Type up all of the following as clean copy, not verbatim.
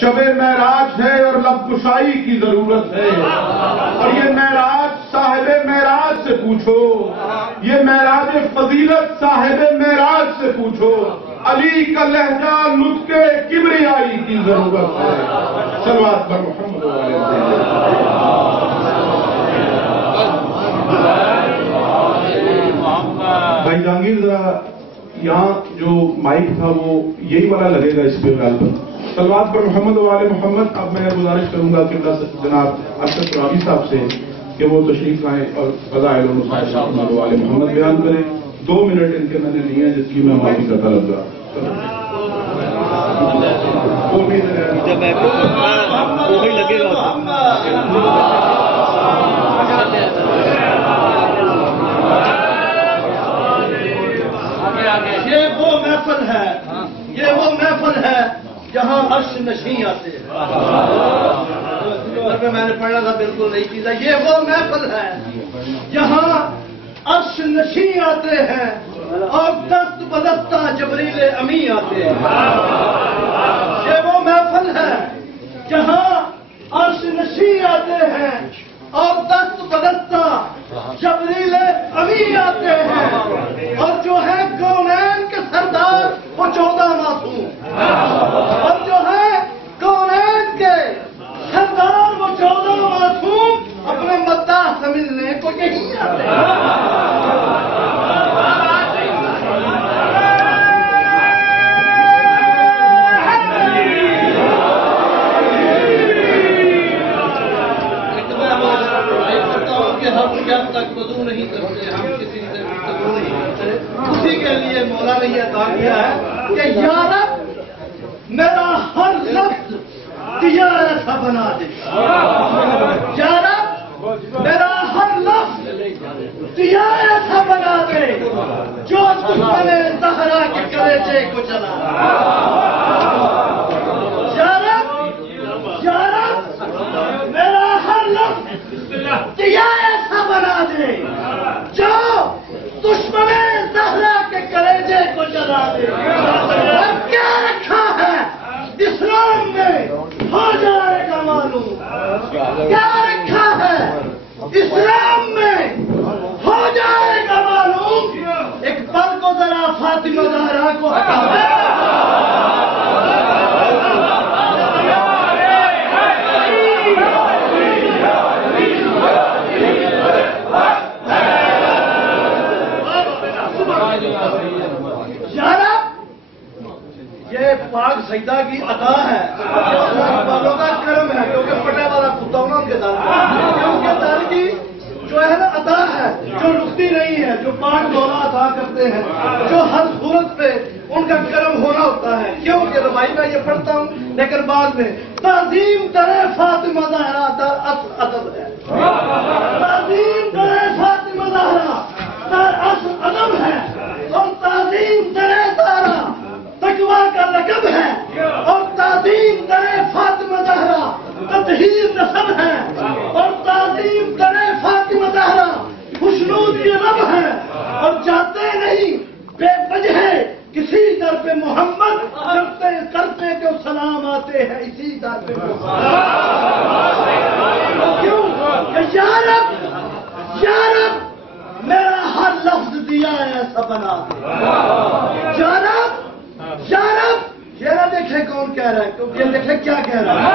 شب معراج ہے اور لب کشائی کی ضرورت ہے، اور یہ معراج صاحب معراج سے پوچھو، یہ معراج فضیلت صاحب معراج سے پوچھو، علی کا لہجہ نطق کبریائی کی ضرورت ہے۔ صلوات پر محمد بھائی جہانگیر، ذرا یہاں جو مائک تھا وہ یہی والا لگے گا اس پہ غالباً۔ صلوات پر محمد وآل محمد۔ اب میں گزارش کروں گا کہ جناب ارشد قرابی صاحب سے کہ وہ تشریف لائیں اور فضائل محمد وآل محمد بیان کریں۔ 2 منٹ ان کے میں نے لیے ہیں جس کی میں معافی کا طلب رہا۔ یہ وہ محفل ہے جہاں عرش نشیں آتے ہیں۔ میں نے پڑھا تھا، بالکل نہیں چیز ہے۔ یہ وہ محفل ہے جہاں عرش نشیں آتے ہیں اور دست بدستہ جبریل امی آتے ہیں۔ یہ وہ محفل ہے جہاں عرش نشیں آتے ہیں اور دست بدستہ جبریل امی آتے ہیں، اور جو ہے کونین کے سردار وہ 14 معصوم، اور جو ہے کونین کے سردار وہ 14 معصوم اپنے مداح سے ملنے کو یہی آتے ہیں۔ ہم جب تک وضو نہیں کرتے ہم کسی سے گفتگو نہیں کرتے، اسی کے لیے مولا نے یہ عطا کیا ہے کہ یا رب میرا ہر لفظ دیا ایسا بنا دے، یا رب میرا ہر لفظ دیا ایسا بنا دے جو دشمن زہرا کے کلیجے کو جلا۔ یا رب میرا ہر لفظ دیا ایسا بنا دے جو دشمن زہرا کے کلیجے کو جلا دے۔ اب کیا رکھا ہے اسلام میں ہو جائے گا معلوم، کیا رکھا ہے اسلام میں ہو جائے گا معلوم۔ ایک پل کو ذرا فاطمہ زہرا کو ہٹا پاک سجدہ کی عطا ہے، والوں کا کرم ہے، کیونکہ پٹے والا کتا ہونا ان کے در ان کے در کی جو ہے نا عطا ہے جو رکتی نہیں ہے، جو پاک مولا عطا کرتے ہیں، جو ہر صورت پہ ان کا کرم ہونا ہوتا ہے۔ کیوں کہ ربائی میں یہ پڑھتا ہوں لیکن بعد میں تعظیم کرے فاطمہ زہرا در ادب ہے، تعظیم کرے فاطمہ زہرا در ادب ہے، اور تعظیم کرے زہرا تقویٰ کا لقب ہے، اور تعظیم کرے فاطمہ زہرا تطہیر نسب ہے، اور تعظیم کرے فاطمہ زہرا خوشنود کی رب ہے، اور جاتے نہیں بے وجہ کسی در پہ محمد کرتے کرتے تو سلام آتے ہیں اسی در پہ کیوں کہ یا رب میرا ہر لفظ دیا ایسا بنا دے۔ یا رب یہ نہ دیکھے کون کہہ رہا ہے، کیونکہ یہ دیکھے کیا کہہ رہا ہے،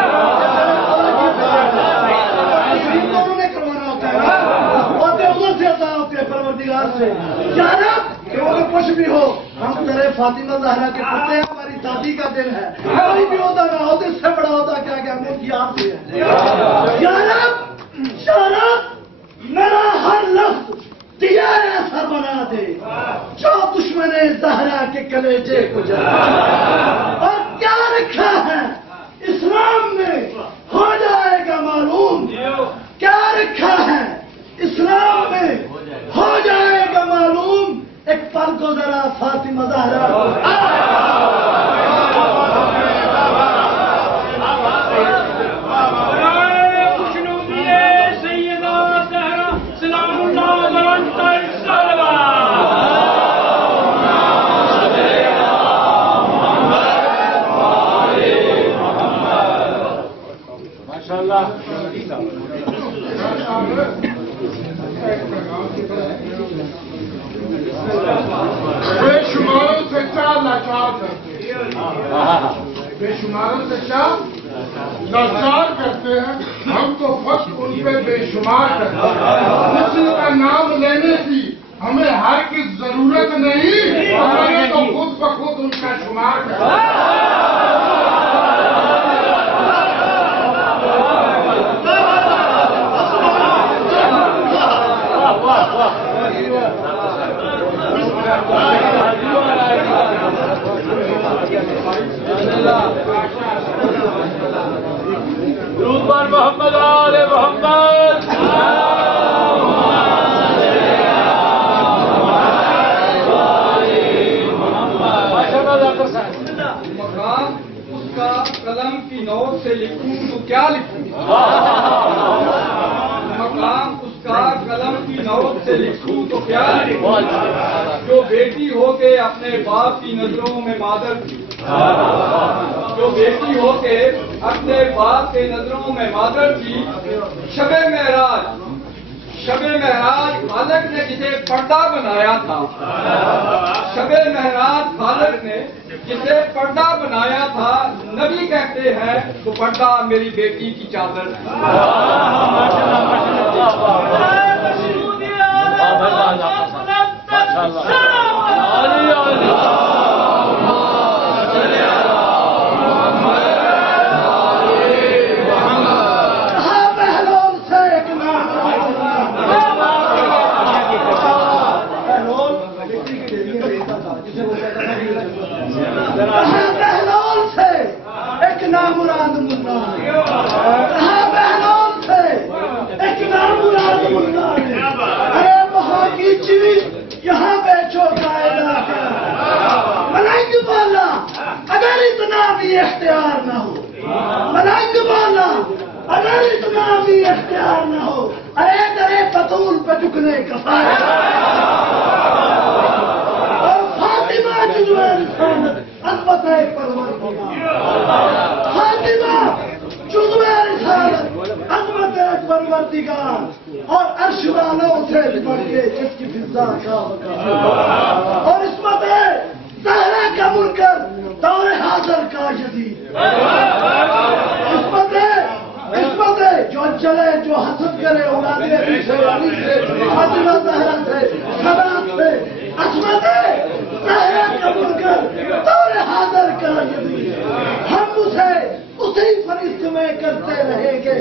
دونوں نے کروانا ہوتا ہے، ہوتے ادھر سے عطا ہوتے ہیں پروردگار سے۔ یا رب کیونکہ کچھ بھی ہو ہم تیرے فاطمہ زہرا کے پتے ہیں، ہماری دادی کا دل ہے، کوئی بھی ہوتا نہ ہوتا اس سے بڑا ہوتا کیا کہ ہم ان کی آپ سے ہے۔ یا رب میرا ہر لفظ دیا ایسا بنا دے جو دشمن زہرا کے کلیجے کو جلا۔ اور کیا رکھا ہے اسلام میں ہو جائے گا معلوم، کیا رکھا ہے اسلام میں ہو جائے گا معلوم۔ ایک پل کو ذرا فاطمہ زہرا بے شماروں سے چار لاچار کرتے ہیں، بے شماروں سے چار لاچار کرتے ہیں، ہم تو فقط ان پہ بے شمار کرتے ہیں، کسی کا نام لینے کی ہمیں ہر کی ضرورت نہیں، ہمیں تو خود بخود ان کا شمار کرتے ہیں۔ درود بر محمد آل محمد۔ مقام اس کا قلم کی نوٹ سے لکھوں تو کیا لکھوں، مقام اس کا قلم کی نوٹ سے لکھوں تو کیا لکھوں، جو بیٹی ہو کے اپنے باپ کی نظروں میں مادر تھی، جو بیٹی ہو کے اپنے باپ کے نظروں میں مادر تھی، شب معراج خالق نے جسے پردہ بنایا تھا، شب معراج خالق نے جسے پردہ بنایا تھا، نبی کہتے ہیں تو پردہ میری بیٹی کی چادر ہے۔ بہلول سے ایک نامراد منا، بہلول سے ایک نامراد منا، ارے وہاں کی چیز یہاں بیچو قاعدہ کیا، ملنگ والا اگر اتنا بھی اختیار نہ ہو، ملنگ والا اگر اتنا بھی اختیار نہ ہو، ارے درے بطول پہ جھکنے کا فائدہ، اور فاطمہ جزوے رسالت عظمت پروردگار، فاطمہ جزوے رسالت عظمت پروردگار، اور عرش والوں سے بڑھ کے جس کی فضا کا مقام، اور عصمت زہرا کا منکر دور حاضر کا یزید، عصمت جو چلے جو حسد کرے اولاد علی سے، علی سے، فاطمہ زہرا سے، سادات سے، عصمت زہرا کا منکر دور حاضر کا یزید، ہم اسے اسی فرشت میں کرتے رہیں گے۔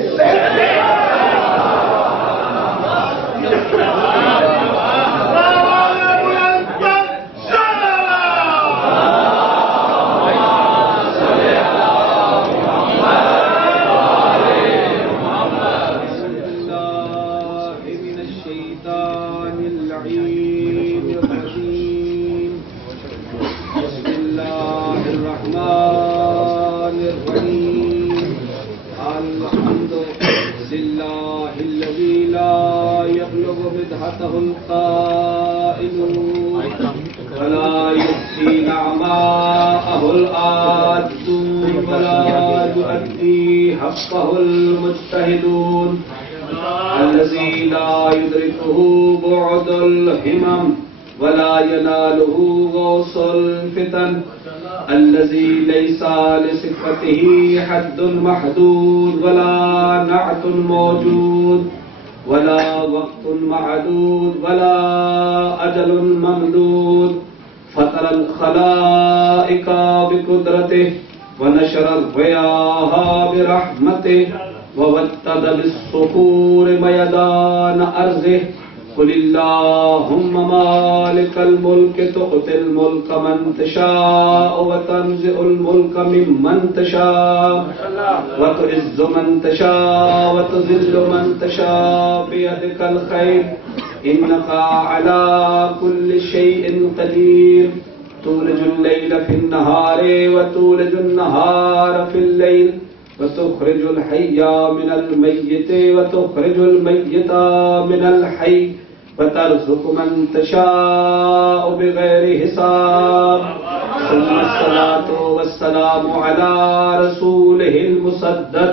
ولا يحصي نعماءه العادون ولا يؤدي حقه المجتهدون، الذي لا يدركه بعد الهمم ولا يناله غوص الفتن، الذي ليس لصفته حد محدود ولا نعت موجود ولا وقت معدود ولا أجل ممدود، فطر الخلائق بقدرته ونشر الرياح برحمته ووتد بالصخور ميدان أرضه، قل اللهم مالك الملك تؤتي الملك من تشاء وتنزع الملك ممن تشاء وتعز من تشاء وتذل من تشاء بيدك الخير إنك على كل شيء قدير، تولج الليل في النهار وتولج النهار في الليل وتخرج الحي من الميت وتخرج الميت من الحي وترزق من تشاء بغير حساب، ثم الصلاة والسلام على رسوله المسدد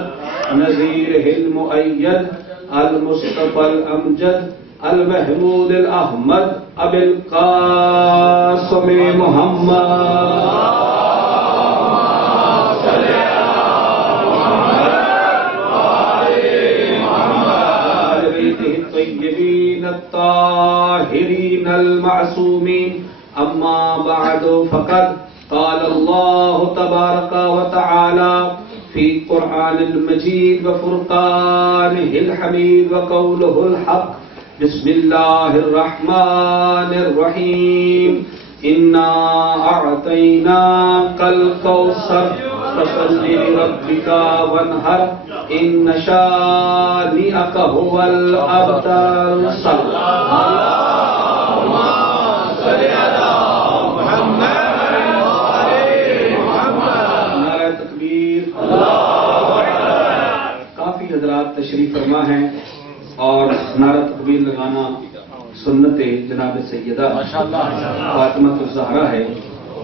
نذيره المؤيد المصطفى الأمجد المحمود الأحمد أبي القاسم محمد الطيبين الطاهرين المعصومين. أما بعد فقد قال الله تبارك وتعالى في القرآن المجيد وفرقانه الحميد وقوله الحق. بسم الله الرحمن الرحيم. إنا أعطيناك الكوثر فصل لربك وانحر إن شانئك هو الأبتر. اللهم صل على محمد نعرہ تکبیر. کافی حضرات تشریف فرما ہیں اور نعرہ تکبیر لگانا سنت جناب سیدہ فاطمہ الزہرا ہے.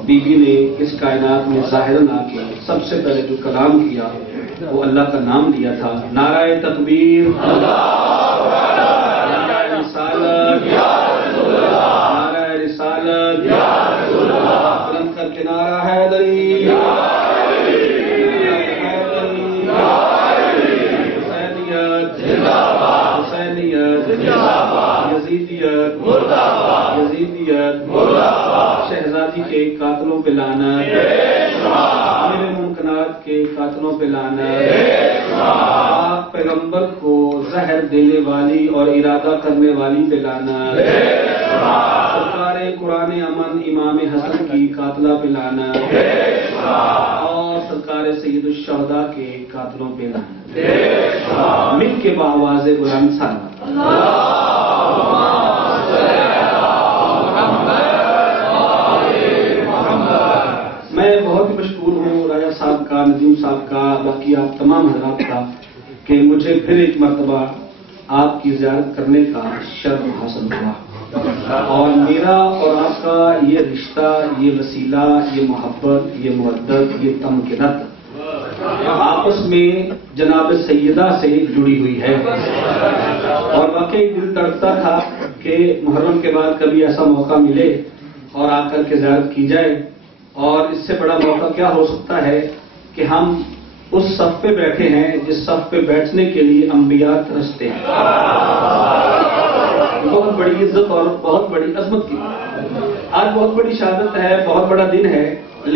بی بی نے اس کائنات میں ظاہراً آ کے سب سے پہلے جو کلام کیا وہ اللہ کا نام لیا تھا. نعرہ تکبیر، نعرہ رسالت، نعرہ رسالت، بلند کر کے نعرہ حیدری، حسینیت، یزیدیت، یزیدیت، شہزادی کے قاتلوں پہ لعنت، میرے ممکنات کے قاتلوں پہ لعنت، آپ پیغمبر کو زہر دینے والی اور ارادہ کرنے والی پہ لعنت، سرکار قرآن امن امام حسن کی قاتلہ پہ لعنت، اور سرکار سید الشہداء کے قاتلوں پہ لعنت. مل کے بآواز بلند سلام. میں بہت مشکور ہوں راجہ صاحب کا، ندیم صاحب کا، باقی آپ تمام حضرات کا کہ مجھے پھر ایک مرتبہ آپ کی زیارت کرنے کا شرف حاصل ہوا. اور میرا اور آپ کا یہ رشتہ، یہ وسیلہ، یہ محبت، یہ مودت، یہ تمکنت آپس میں جناب سیدہ سے جڑی ہوئی ہے. اور واقعی دل تڑپتا تھا کہ محرم کے بعد کبھی ایسا موقع ملے اور آ کر کے زیارت کی جائے. اور اس سے بڑا موقع کیا ہو سکتا ہے کہ ہم اس صف پہ بیٹھے ہیں جس صف پہ بیٹھنے کے لیے انبیاء ترستے ہیں. بہت بڑی عزت اور بہت بڑی عظمت کی آج بہت بڑی شہادت ہے، بہت بڑا دن ہے.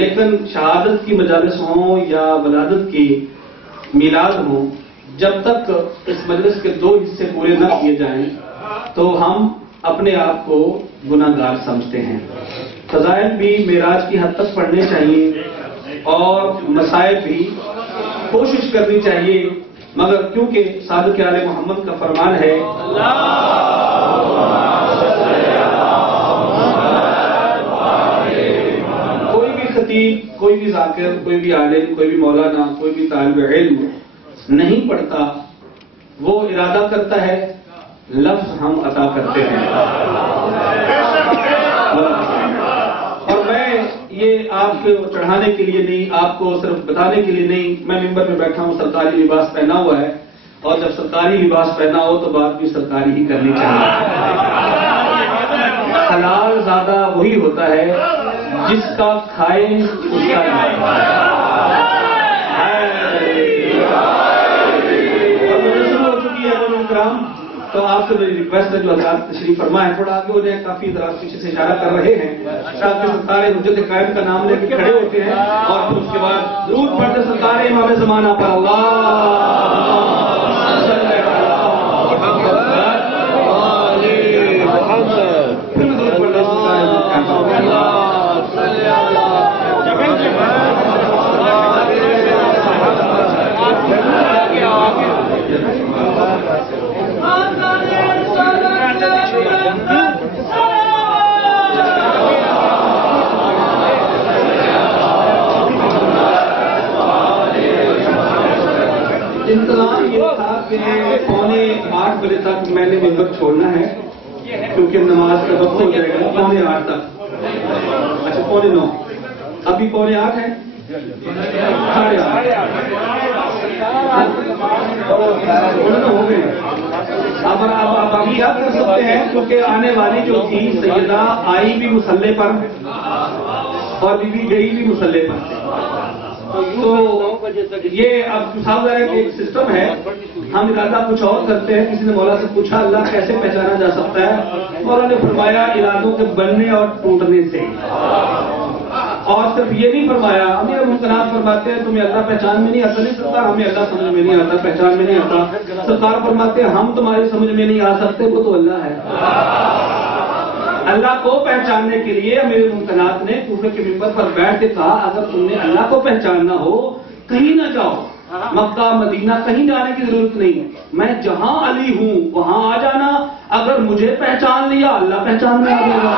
لیکن شہادت کی مجالس ہوں یا ولادت کی میلاد ہوں، جب تک اس مجلس کے 2 حصے پورے نہ کیے جائیں تو ہم اپنے آپ کو گناہ گار سمجھتے ہیں. فضائل بھی معراج کی حد تک پڑھنے چاہیے اور مسائل بھی کوشش کرنی چاہیے، مگر کیونکہ صادق آل محمد کا فرمان ہے کوئی بھی خطیب، کوئی بھی ذاکر، کوئی بھی عالم، کوئی بھی مولانا، کوئی بھی طالب علم نہیں پڑھتا، وہ ارادہ کرتا ہے، لفظ ہم عطا کرتے ہیں. اور میں یہ آپ کو چڑھانے کے لیے نہیں، آپ کو صرف بتانے کے لیے نہیں، میں ممبر میں بیٹھا ہوں، سرکاری لباس پہنا ہوا ہے، اور جب سرکاری لباس پہنا ہو تو بات بھی سرکاری ہی کرنی چاہیے. حلال زیادہ وہی ہوتا ہے جس کا کھائے اس کا ہو چکی ہے. تو آپ سے میری ریکویسٹ ہے جو حضرات تشریف فرما ہے تھوڑا آگے ہو جائیں. کافی حضرات پیچھے سے اشارہ کر رہے ہیں. سرکار حجت قائم کا نام لے کے کھڑے ہوتے ہیں اور پھر اس کے بعد درود پڑھتے سرکار امام زمانہ پر اللہ انتظام یہ تھا کہ 7:45 بجے تک میں نے ممبر چھوڑنا ہے کیونکہ نماز کا وقت ہو جائے گا 7:45 تک. اچھا 9:45 ابھی 7:45 ہے. ہو گئے. اب ابھی کیا کر سکتے ہیں کیونکہ آنے والی جو تھی سیدہ آئی بھی مسلح پر اور بی بی گئی بھی مسلح پر. تو یہ اب صاحب ایک سسٹم ہے. ہم ارادہ کچھ اور کرتے ہیں. کسی نے مولا سے پوچھا اللہ کیسے پہچانا جا سکتا ہے؟ مولا نے فرمایا ارادوں کے بننے اور ٹوٹنے سے. اور صرف یہ نہیں فرمایا. امیر ممکنات فرماتے ہیں تمہیں اللہ پہچان میں نہیں آتا نہیں سکتا, ہمیں اللہ سمجھ میں نہیں آتا, پہچان میں نہیں آتا. سرکار فرماتے ہیں ہم تمہاری سمجھ میں نہیں آ سکتے, وہ تو اللہ ہے. اللہ کو پہچاننے کے لیے امیر ممکنات نے کوفے کے ممبر پر بیٹھ کے کہا اگر تم نے اللہ کو پہچاننا ہو کہیں نہ جاؤ, مکہ مدینہ کہیں جانے کی ضرورت نہیں, میں جہاں علی ہوں وہاں آ جانا. اگر مجھے پہچان لیا اللہ پہچان میں آ جائے گا.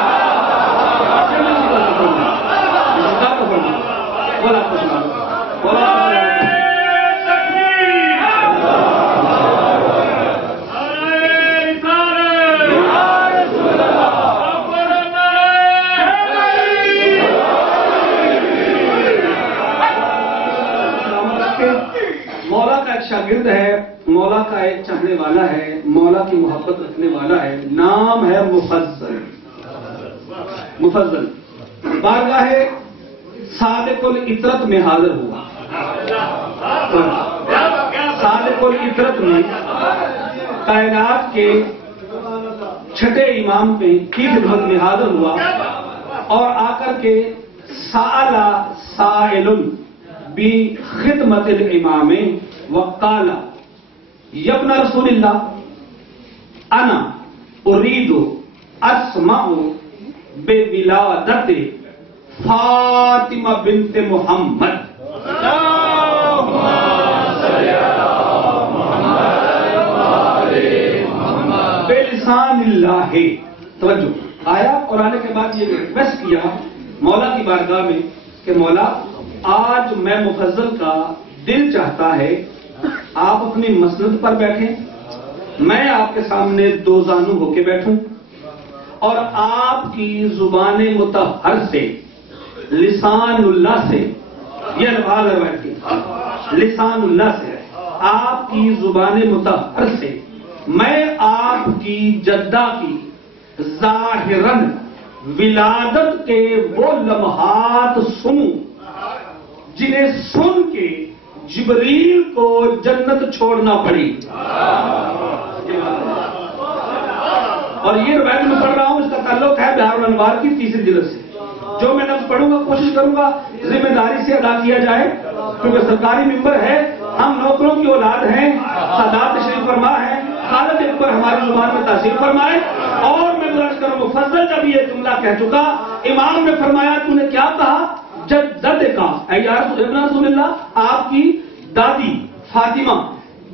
مولا کا ایک شاگرد ہے, مولا کا ایک چاہنے والا ہے, مولا کی محبت رکھنے والا ہے, نام ہے مفضل. مفضل بارگاہ صادق العطرت میں حاضر ہوا. صادق العطرت میں کائنات کے چھٹے امام کی خدمت میں حاضر ہوا اور آ کر کے سأل سائل بخدمت الامام وقال یا ابن رسول اللہ انا اريد اسمع بولادت فاطمہ بنت محمد. بلسان اللہ. توجہ آیا اور آنے کے بعد یہ ریکویسٹ کیا مولا کی بارگاہ میں کہ مولا آج میں مفضل کا دل چاہتا ہے آپ اپنی مسند پر بیٹھیں, میں آپ کے سامنے دو زانو ہو کے بیٹھوں اور آپ کی زبان مطہر سے لسان اللہ سے, یہ الفاظ روایت کی, لسان اللہ سے آپ کی زبان مطہر سے میں آپ کی جدہ کی ظاہراً ولادت کے وہ لمحات سنوں جنہیں سن کے جبریل کو جنت چھوڑنا پڑی. اور یہ روایت میں پڑھ رہا ہوں, اس کا تعلق ہے بہار الانوار کی تیسری جلد سے. جو میں لفظ پڑھوں گا کوشش کروں گا ذمہ داری سے ادا کیا جائے کیونکہ سرکاری ممبر ہے, ہم نوکروں کی اولاد ہیں, سادات تشریف فرما ہے, خالد اکبر ہماری زبان میں تاثیر فرمائے. اور میں گزارش کروں مفضل جب یہ جملہ کہہ چکا, امام نے فرمایا تو نے کیا کہا, جد کا اے یا رسول اللہ آپ کی دادی فاطمہ.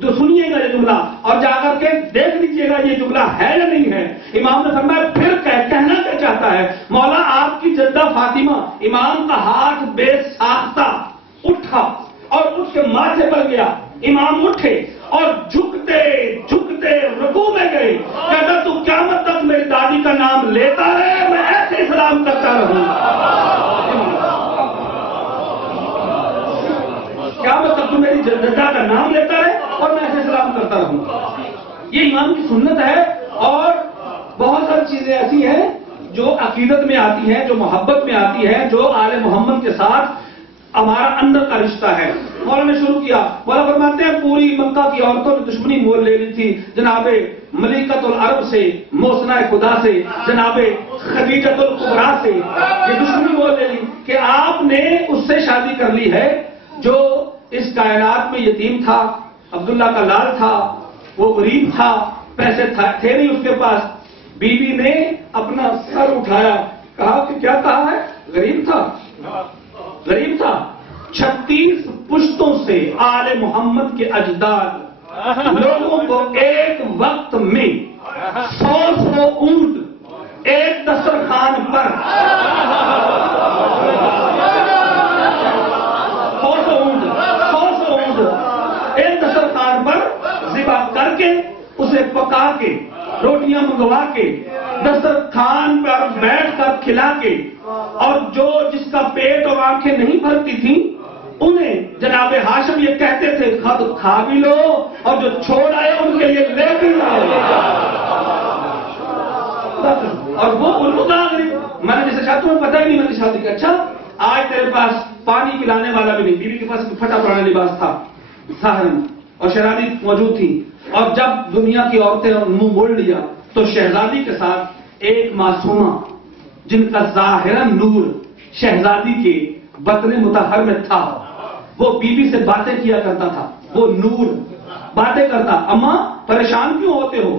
تو سنیے گا یہ جملہ اور جا کر کے دیکھ لیجیے گا یہ جملہ ہے یا نہیں ہے. امام نے فرمایا پھر کہنا کیا چاہتا ہے, مولا آپ کی جدہ فاطمہ. امام کا ہاتھ بے ساختہ اٹھا اور اٹھ کے ماتھے پر گیا. امام اٹھے اور جھکتے جھکتے رکوع میں گئے. کہتا تو قیامت تک میری دادی کا نام لیتا رہے, میں ایسے سلام کرتا رہوں. قیامت تک تو میری جدہ کا نام لیتا رہے اور میں ایسے سلام کرتا رہوں. یہ امام کی سنت ہے. اور بہت ساری چیزیں ایسی ہیں جو عقیدت میں آتی ہیں, جو محبت میں آتی ہیں, جو آل محمد کے ساتھ ہمارا اندر کا رشتہ ہے. مولا نے شروع کیا, مولا فرماتے ہیں پوری مکہ کی عورتوں نے دشمنی مول لے لی تھی جناب ملکۃ العرب سے, موسنا خدا سے, جناب خدیجۃ الکبریٰ سے. یہ دشمنی مول لے لی کہ آپ نے اس سے شادی کر لی ہے جو اس کائنات میں یتیم تھا, عبداللہ کا لال تھا, وہ غریب تھا, پیسے تھے نہیں اس کے پاس. بی بی نے اپنا سر اٹھایا, کہا کہ کیا کہا ہے, غریب تھا, غریب تھا. 36 پشتوں سے آل محمد کے اجداد لوگوں کو ایک وقت میں 100 اونٹ ایک دسترخوان پر 100 اونٹ ایک دسترخوان پر ذبح کر کے اسے پکا کے روٹیاں منگوا کے دسترخوان پر بیٹھ کر کھلا کے, اور جو جس کا پیٹ اور آنکھیں نہیں بھرتی تھیں انہیں جناب ہاشم یہ کہتے تھے خود کھا بھی لو اور جو چھوڑ آئے ان کے لیے لے بھی لو. اور وہ ان کو کہا میں نے جیسے شاید تمہیں پتہ ہی نہیں میں نے شادی کا. اچھا آج تیرے پاس پانی پلانے والا بھی نہیں. بیوی کے پاس پھٹا پرانا لباس تھا سہرن اور شہزادی موجود تھی. اور جب دنیا کی عورتیں منہ موڑ لیا تو شہزادی کے ساتھ ایک معصومہ جن کا ظاہراً نور شہزادی کے بطن مطہر میں تھا وہ بیوی سے باتیں کیا کرتا تھا. وہ نور باتیں کرتا. اماں پریشان کیوں ہوتے ہو؟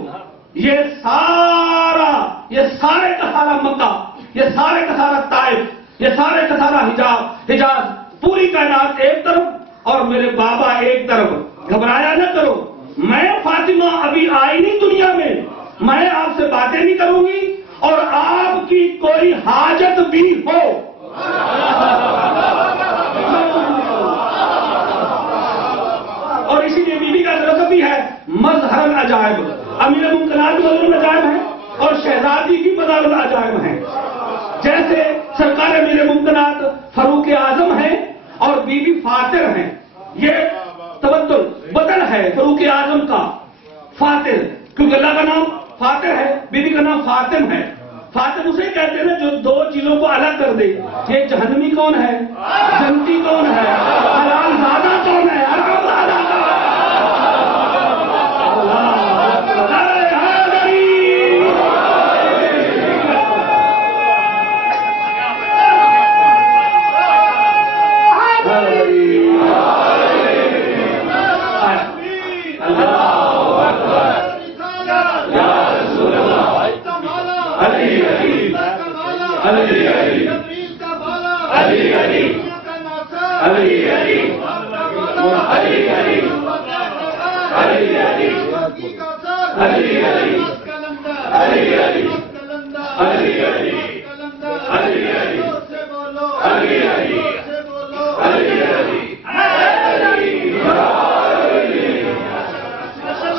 یہ سارے کا سارا مکہ، یہ سارے کا سارا طائف، یہ سارے کا سارا حجاز، پوری کائنات ایک طرف اور میرے بابا ایک طرف. گھبرایا نہ کرو، میں فاطمہ ابھی آئی نہیں دنیا میں، میں آپ سے باتیں نہیں کروں گی اور آپ کی کوئی حاجت بھی ہو اور اسی لیے بیوی کا درجہ بھی ہے مظہر العجائب. امیر ممکنات مظہر العجائب ہیں اور شہزادی کی مظہر العجائب ہیں. جیسے سرکار امیر ممکنات فاروق اعظم ہیں اور بیوی فاتر ہیں. یہ تبدل بدل ہے فاروق اعظم کا فاتر، کیونکہ اللہ کا نام فاتر ہے، بیوی کا نام فاطم ہے. فاطم اسے کہتے ہیں جو دو چیزوں کو الگ کر دے. یہ جہنمی کون ہے، جنتی کون ہے، حلال زادہ کون ہے، حرام زادہ کون ہے.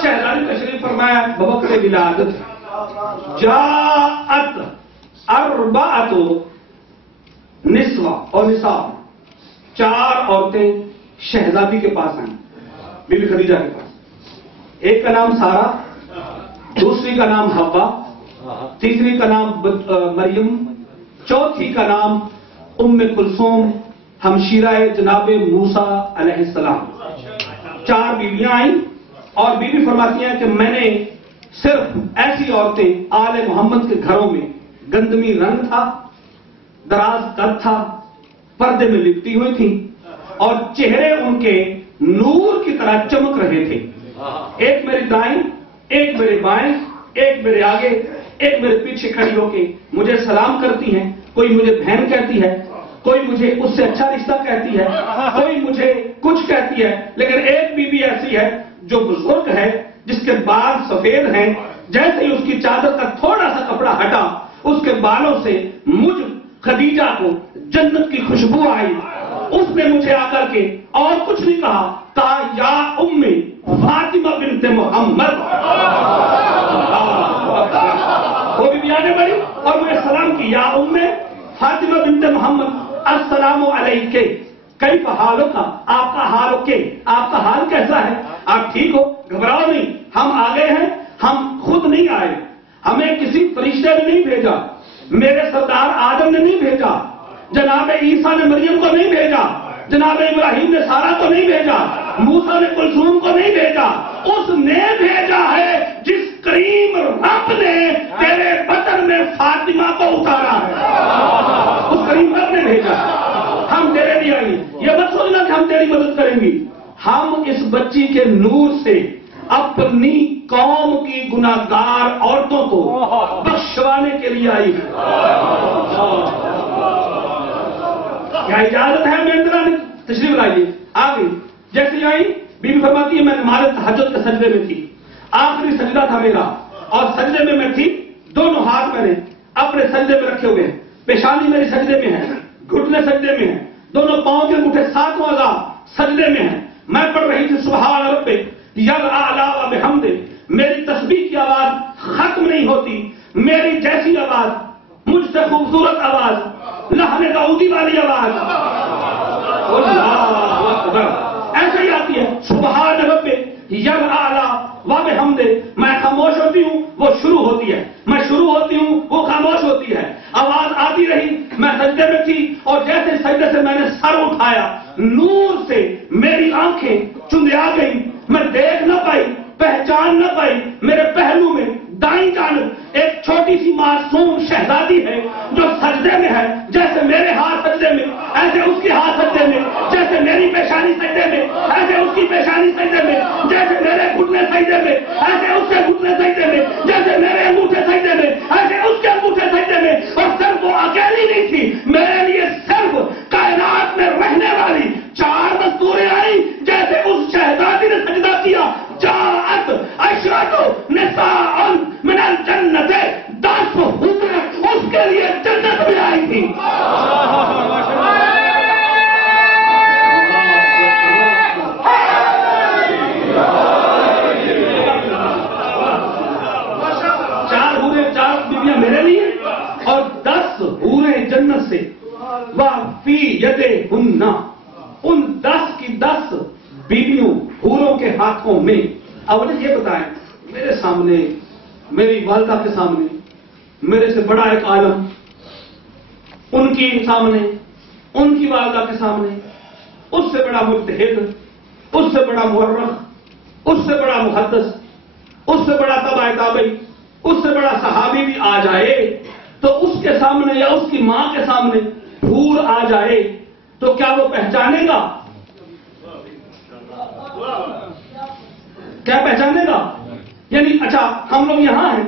شہزادی تشریف فرمایا بوقت ولادت جاءت اربعۃ نسوہ اور نساء، 4 عورتیں شہزادی کے پاس آئیں، بی بی خدیجہ کے پاس. ایک کا نام سارہ، دوسری کا نام حوا، تیسری کا نام مریم، چوتھی کا نام ام کلثوم ہمشیرہ جناب موسیٰ علیہ السلام. 4 بیویاں آئیں اور بیوی فرماتی ہیں کہ میں نے صرف ایسی عورتیں آل محمد کے گھروں میں گندمی رنگ تھا، دراز قد تھا، پردے میں لپٹی ہوئی تھیں اور چہرے ان کے نور کی طرح چمک رہے تھے. ایک میری دائیں، ایک میرے بائیں، ایک میرے آگے، ایک میرے پیچھے کھڑی ہو کے مجھے سلام کرتی ہیں. کوئی مجھے بہن کہتی ہے، کوئی مجھے اس سے اچھا رشتہ کہتی ہے، کوئی مجھے کچھ کہتی ہے. لیکن ایک بیوی ایسی ہے جو بزرگ ہے، جس کے بال سفید ہیں. جیسے ہی اس کی چادر کا تھوڑا سا کپڑا ہٹا اس کے بالوں سے مجھ خدیجہ کو جنت کی خوشبو آئی. اس نے مجھے آ کر کے اور کچھ نہیں کہا یا امی فاطمہ بنت محمد. وہ بھی آنے بڑی اور مجھے سلام کی، یا ام فاطمہ بنت محمد السلام علیکہ کیف حالک، آپ کا حال اوکے، آپ کا حال کیسا ہے، آپ ٹھیک ہو، گھبراؤ نہیں، ہم آ گئے ہیں، ہم خود نہیں آئے، ہمیں کسی فرشتے نے نہیں بھیجا، میرے سردار آدم نے نہیں بھیجا، جناب عیسیٰ نے مریم کو نہیں بھیجا، جناب ابراہیم نے سارہ کو نہیں بھیجا، موسیٰ نے کلثوم کو نہیں بھیجا. اس نے بھیجا ہے جس کریم رب نے تیرے بطن میں فاطمہ کو اتارا ہے. اس کریم رب نے بھیجا. ہم تیرے لیے آئیں. یہ مت سوچنا کہ ہم تیری مدد کریں گے، ہم اس بچی کے نور سے اپنی قوم کی گناہگار عورتوں کو بخشوانے کے لیے آئی ہے. کیا اجازت ہے میں اندر آنے؟ تشریف لائیے. آ گئی. جیسے آئی بی بی فرماتی ہے میں نماز تہجد کے سجدے میں تھی، آخری سجدہ تھا میرا، اور سجدے میں میں تھی، دونوں ہاتھ میں نے اپنے سجدے میں رکھے ہوئے ہیں، پیشانی میری سجدے میں ہے، گھٹنے سجدے میں ہیں، دونوں پاؤں کے انگوٹھے 7 اعضاء سجدے میں ہیں. میں پڑھ رہی تھی سبحان ربک یلاعلی و بحمدہ. میری تسبیح کی آواز ختم نہیں ہوتی، میری جیسی آواز، مجھ سے خوبصورت آواز، لہنے داؤدی والی آواز. اللہ اکبر ایسے ہی آتی ہے سبحان ربی یم اعلیٰ و بحمدہ. میں خاموش ہوتی ہوں وہ شروع ہوتی ہے, میں شروع ہوتی ہوں وہ خاموش ہوتی ہے. آواز آتی رہی, میں سجدے میں تھی اور جیسے سجدے سے میں نے سر اٹھایا نور سے میری آنکھیں چندیا گئی, میں دیکھ نہ پائی, پہچان نہ پائی. میرے پہلو میں دائیں جانب ایک چھوٹی سی معصوم شہزادی ہے جو سجدے میں ہے. جیسے میرے ہاتھ سجدے میں ایسے اس کے ہاتھ سجدے میں, جیسے میری پیشانی سجدے میں ایسے اس کی پیشانی سجدے میں, جیسے میرے گھٹنے سجدے میں ایسے اس کے گھٹنے سجدے میں, جیسے میرے انگوٹھے سجدے میں ایسے اس کے انگوٹھے سجدے میں. اور صرف وہ اکیلی نہیں تھی, میرے لیے صرف کائنات میں رہنے والی 4 دستوریں آئی. جیسے اس شہزادی نے سجدہ کیا جاءت عشرۃ نساء من الجنت, 10 حوریں اس کے لیے جنت میں آئی تھی. میرے لیے اور 10 حوریں جنت سے. وفی یدہن, ان 10 کی 10 بیویوں حوروں کے ہاتھوں میں. اب مجھے یہ بتائیں, میرے سامنے, میری والدہ کے سامنے, میرے سے بڑا ایک عالم, ان کی سامنے, ان کی والدہ کے سامنے, اس سے بڑا مجتہد, اس سے بڑا مورخ, اس سے بڑا محدث, اس سے بڑا تبع تابعی, اس سے بڑا صحابی بھی آ جائے تو اس کے سامنے یا اس کی ماں کے سامنے حور آ جائے تو کیا وہ پہچانے گا؟ کیا پہچانے گا؟ یعنی اچھا ہم لوگ یہاں ہیں,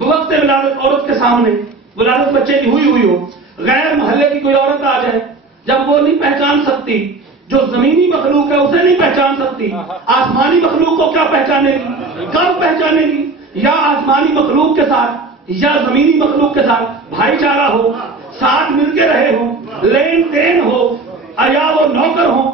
وقت ولادت عورت کے سامنے, ولادت بچے کی ہوئی ہو, غیر محلے کی کوئی عورت آ جائے, جب وہ نہیں پہچان سکتی, جو زمینی مخلوق ہے اسے نہیں پہچان سکتی, آسمانی مخلوق کو کیا پہچانے گی؟ کب پہچانے گی؟ یا آسمانی مخلوق کے ساتھ یا زمینی مخلوق کے ساتھ بھائی چارہ ہو, ساتھ مل کے رہے ہوں, لین دین ہو, یا وہ نوکر ہوں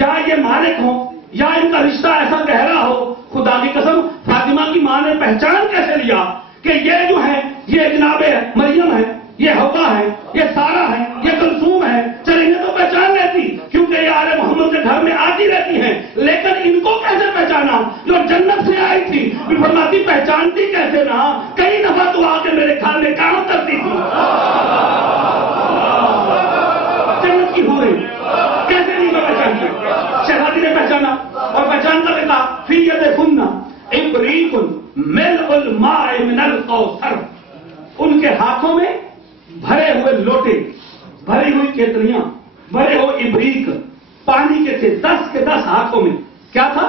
یا یہ مالک ہوں, یا ان کا رشتہ ایسا گہرا ہو. خدا کی قسم فاطمہ کی ماں نے پہچان کیسے لیا کہ یہ جو ہے یہ جناب مریم ہے, یہ حوا ہے, یہ سارہ ہے, یہ کلثوم ہے. چل انہیں تو پہچان لیتی کیونکہ یہ آل محمد کے گھر میں آتی رہتی ہیں, لیکن ان کو کیسے پہچانا جو جنت سے آئی تھی؟ فرماتی پہچانتی کیسے نہ, کئی دفعہ تو آ کے میرے گھر میں کام کرتی تھی. جنت کی حوریں کیسے نہیں پہچانتی؟ شہزادی نے پہچانا اور پہچان کر کہا فی یدہن ابریق ملء الماء من الکوثر, ان کے ہاتھوں میں بھرے ہوئے لوٹے, بھری ہوئی کیتلیاں, بھرے ہوئے ابریق پانی کے تھے. 10 کے 10 ہاتھوں میں کیا تھا؟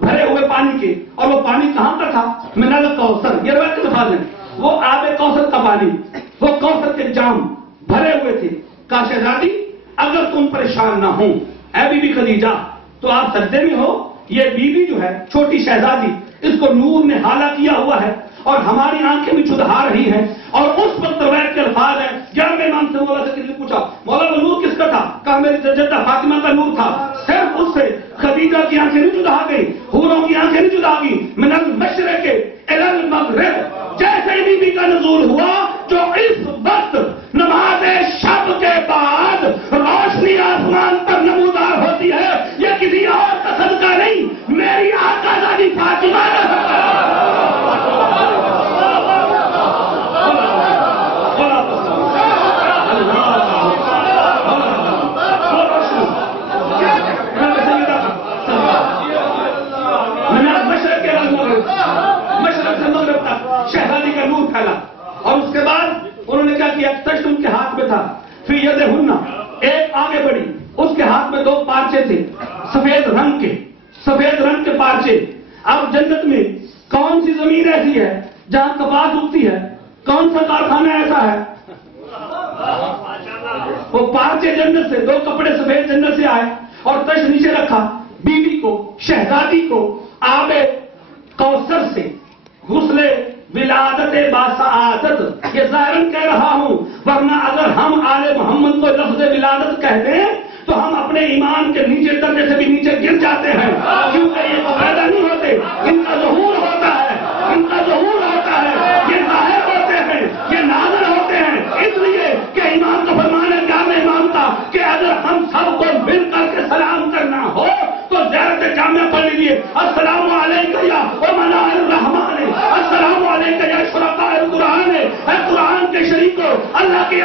بھرے ہوئے پانی کے. اور وہ پانی کہاں کا تھا؟ من الکوثر, یہ روایت کے الفاظ ہیں, وہ آب کوثر کا پانی, وہ کوثر کے جام بھرے ہوئے تھے. کہا شہزادی اگر تم پریشان نہ ہو, اے بی بی خدیجہ, تو آپ سجدے میں ہو. یہ بیوی جو ہے چھوٹی شہزادی, اس کو نور نے حالہ کیا ہوا ہے اور ہماری آنکھیں بھی چدھا رہی ہیں. اور اس وقت روایت کے الفاظ ہیں, 11ویں امام سے مولا سے کسی نے پوچھا مولا وہ نور کس کا تھا؟ کہا میری جدہ فاطمہ کا نور تھا. صرف اس سے خدیجہ کی آنکھیں نہیں چدھا گئی, حوروں کی آنکھیں نہیں چدھا گئی. من المشرق الی المغرب, جیسے بی بی کا نزول ہوا جو اس وقت نماز شب کے بعد روشنی آسمان پر نمودار ہوتی ہے, یہ کسی اور کا صدقہ نہیں, میری آقا زادی فاطمہ شہزادی کا نور پھیلا. اور اس کے بعد انہوں نے کیا کیا؟ تشت ان کے ہاتھ میں تھا. پھر یدہن, ایک آگے بڑھی, اس کے ہاتھ میں 2 پارچے تھے سفید رنگ کے, سفید رنگ کے پارچے. اب جنت میں کون سی زمین ایسی ہے جہاں کپاس اگتی ہے؟ کون سا کارخانہ ایسا ہے؟ وہ پارچے جنت سے, 2 کپڑے سفید جنت سے آئے اور تشت نیچے رکھا. بی بی کو, شہزادی کو آب کوثر سے غسل ولادت باسعادت, یہ ظاہراً کہہ رہا ہوں, ورنہ اگر ہم آل محمد کو لفظ ولادت کہتے ہیں تو ہم اپنے ایمان کے نیچے درجے سے بھی نیچے گر جاتے ہیں, کیونکہ یہ پیدا نہیں ہوتے, ان کا ظہور ہوتا ہے, ان کا ظہور ہوتا ہے, یہ ظاہر ہوتے ہیں, یہ نازل ہوتے ہیں. اس لیے کہ ایمان کا فرمان ہے, کیا میں امام کا کہ اگر ہم سب کو مل کر کے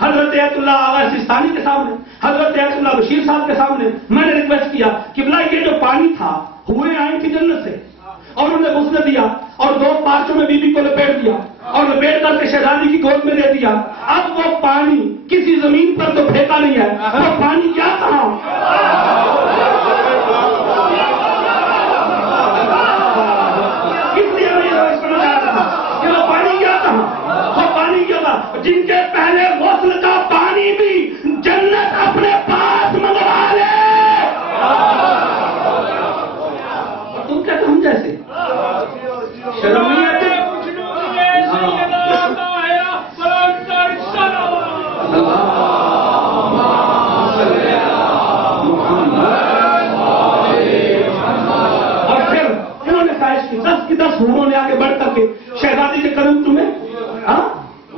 حضرت ایت اللہ آغا سستانی کے سامنے، حضرت ایت اللہ بشیر صاحب کے سامنے میں نے ریکویسٹ کیا کہ بلا یہ جو پانی تھا ہوئے آئی تھی جنت سے، اور انہوں نے غسل دیا اور 2 پارچوں میں بی بی کو لپیٹ دیا اور لپیٹ کر کے شہزادی کی گود میں دے دیا. اب وہ پانی کسی زمین پر تو پھینکا نہیں ہے، وہ پانی کیا کہاں؟ جن کے پہلے غسل کا پانی بھی جنت اپنے پاس منگوا لے. تم کیا ہم جیسے شرم نہیں آتی؟ اور پھر انہوں نے خواہش کی 10 کی 10 حوروں نے آگے بڑھ کر کے شہزادی کے قدم تمہیں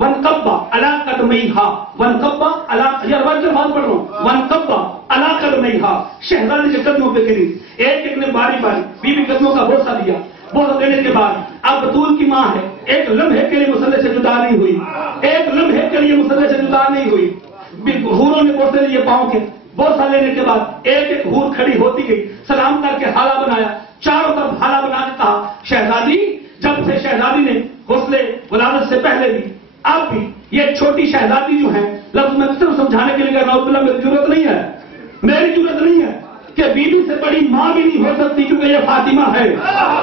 ونکبا علا قدمیہا، ونکبا علا، یہ روایت کے بعد پڑھ رہا ہوں، ونکبا علا قدمیہا، شہزادی کے قدموں پہ گری. ایک نے باری باری بی بی قدموں کا بوسہ دیا. بوسہ دینے کے بعد اب بطول کی ماں ہے، ایک لمحے کے لیے مسئلے سے جدا نہیں ہوئی، ایک لمحے کے لیے مسئلے سے جدا نہیں ہوئی. حوروں نے بوسے لیے پاؤں کے. بوسہ لینے کے بعد ایک ایک حور کھڑی ہوتی گئی، سلام کر کے حالہ بنایا، چاروں طرف حالہ بنا کے کہا شہزادی. جب سے شہزادی نے غسل ولادت سے پہلے بھی اب بھی یہ چھوٹی شہزادی جو ہے، لفظ میں صرف سمجھانے کے لیے کہہ رہا ہوں، میری ضرورت نہیں ہے، میری ضرورت نہیں ہے کہ بی بی سے بڑی ماں بھی نہیں ہو سکتی، کیونکہ یہ فاطمہ ہے،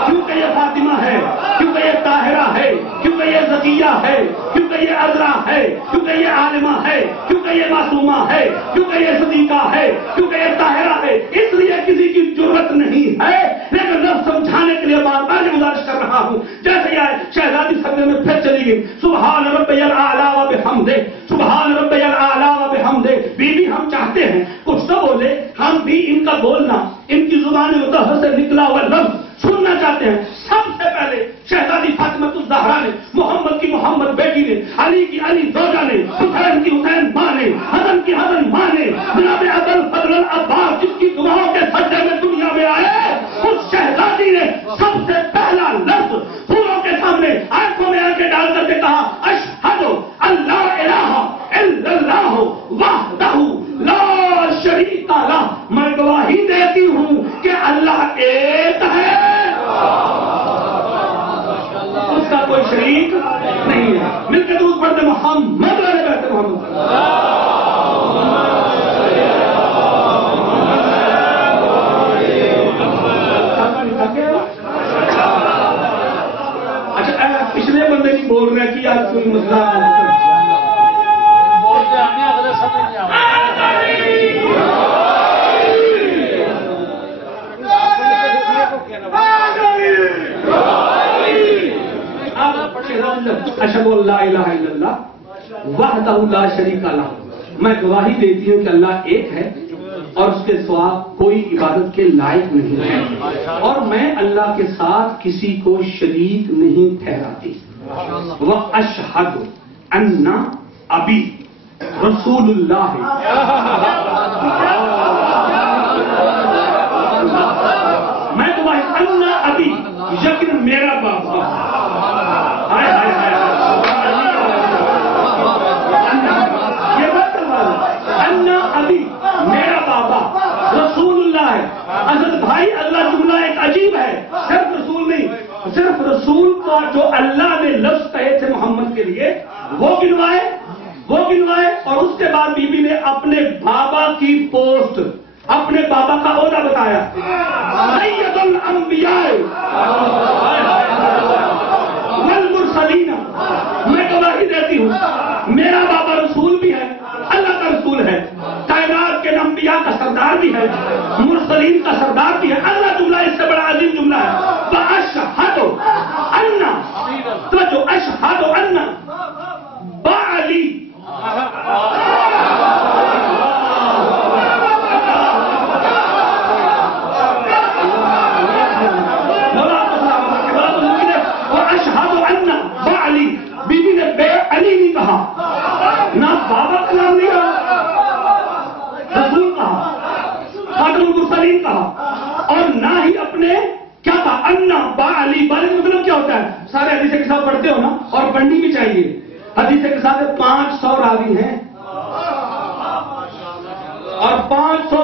کیونکہ یہ فاطمہ ہے، کیونکہ یہ طاہرہ ہے، کیونکہ یہ زکیہ ہے، کیونکہ یہ عذرا ہے، کیونکہ یہ عالمہ ہے، کیونکہ یہ معصومہ ہے، کیونکہ یہ صدیقہ ہے، کیونکہ یہ طاہرہ ہے. اس لیے کسی کی ضرورت نہیں ہے، لیکن لفظ سمجھانے کے لیے بار بار گزارش کر رہا ہوں. جیسے یہ شہزادی سجدے میں پھر چلی گئی، سبحان ربی الاعلی و بحمدہ، سبحان ربی الاعلی و بحمدہ. بی بی ہم چاہتے ہیں کچھ تو بولے، ہم بھی ان کا بولنا، ان کی زبان مطہر سے نکلا ہوا لفظ سننا چاہتے ہیں. سب سے پہلے شہزادی فاطمہ الزہرا نے، محمد کی محمد بیٹی نے، علی کی علی زوجہ نے، حسین کی حسین ماں نے، حسن کی حسن ماں نے، جناب ابل فضل العباس جس کی دعاؤں کے سجدے میں دنیا میں آئے، اس شہزادی نے سب سے پہلا لفظ حوروں کے سامنے آنکھوں میں آ کے ڈال کر کے کہا اشہد ان لا الہ الا اللہ وحدہ لا شریک لہ. میں گواہی دیتی ہوں کہ اللہ ایک ہے، اس کا کوئی شریک نہیں ہے. مل کے درود پڑھتے محمد والے بیٹھتے محمد. اچھا پچھلے بندے کی بول رہے کہ آج کوئی مسئلہ اشہد ان لا الہ الا اللہ وحدہ لا شریک لہ. میں گواہی دیتی ہوں کہ اللہ ایک ہے اور اس کے سوا کوئی عبادت کے لائق نہیں ہے، اور میں اللہ کے ساتھ کسی کو شریک نہیں ٹھہراتی. واشہد ان ابی رسول اللہ. میں گواہی ان ابی یقین میرا بابا، ابھی میرا بابا رسول اللہ ہے. حضرت بھائی اللہ جملہ ایک عجیب ہے، صرف رسول نہیں، صرف رسول کو جو اللہ نے لفظ کہے تھے محمد کے لیے وہ گنوائے، اور اس کے بعد بی بی نے اپنے بابا کی پوسٹ، اپنے بابا کا عہدہ بتایا سید الانبیاء والمرسلین. میں گواہی دیتی ہوں میرا بابا رسول بھی ہے، اللہ کا رسول ہے، کائنات کے انبیاء کا سردار بھی ہے، مرسلین کا سردار بھی ہے. اللہ جملہ اس سے بڑا عظیم جملہ ہے. واشہد ان، توجہ، اشہد ان بعلی. بی بی نے بے علی نہیں کہا، نہ بابا کا نام نہیں کہا، رسول کہا، خاتم المرسلین کہا، اور نہ ہی اپنے کیا کہا انا با علی. با علی مطلب کیا ہوتا ہے؟ سارے حدیث کے ساتھ پڑھتے ہو نا، اور پڑھنی بھی چاہیے. حدیث کے ساتھ 500 راوی ہیں، 500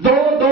2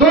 2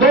2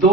2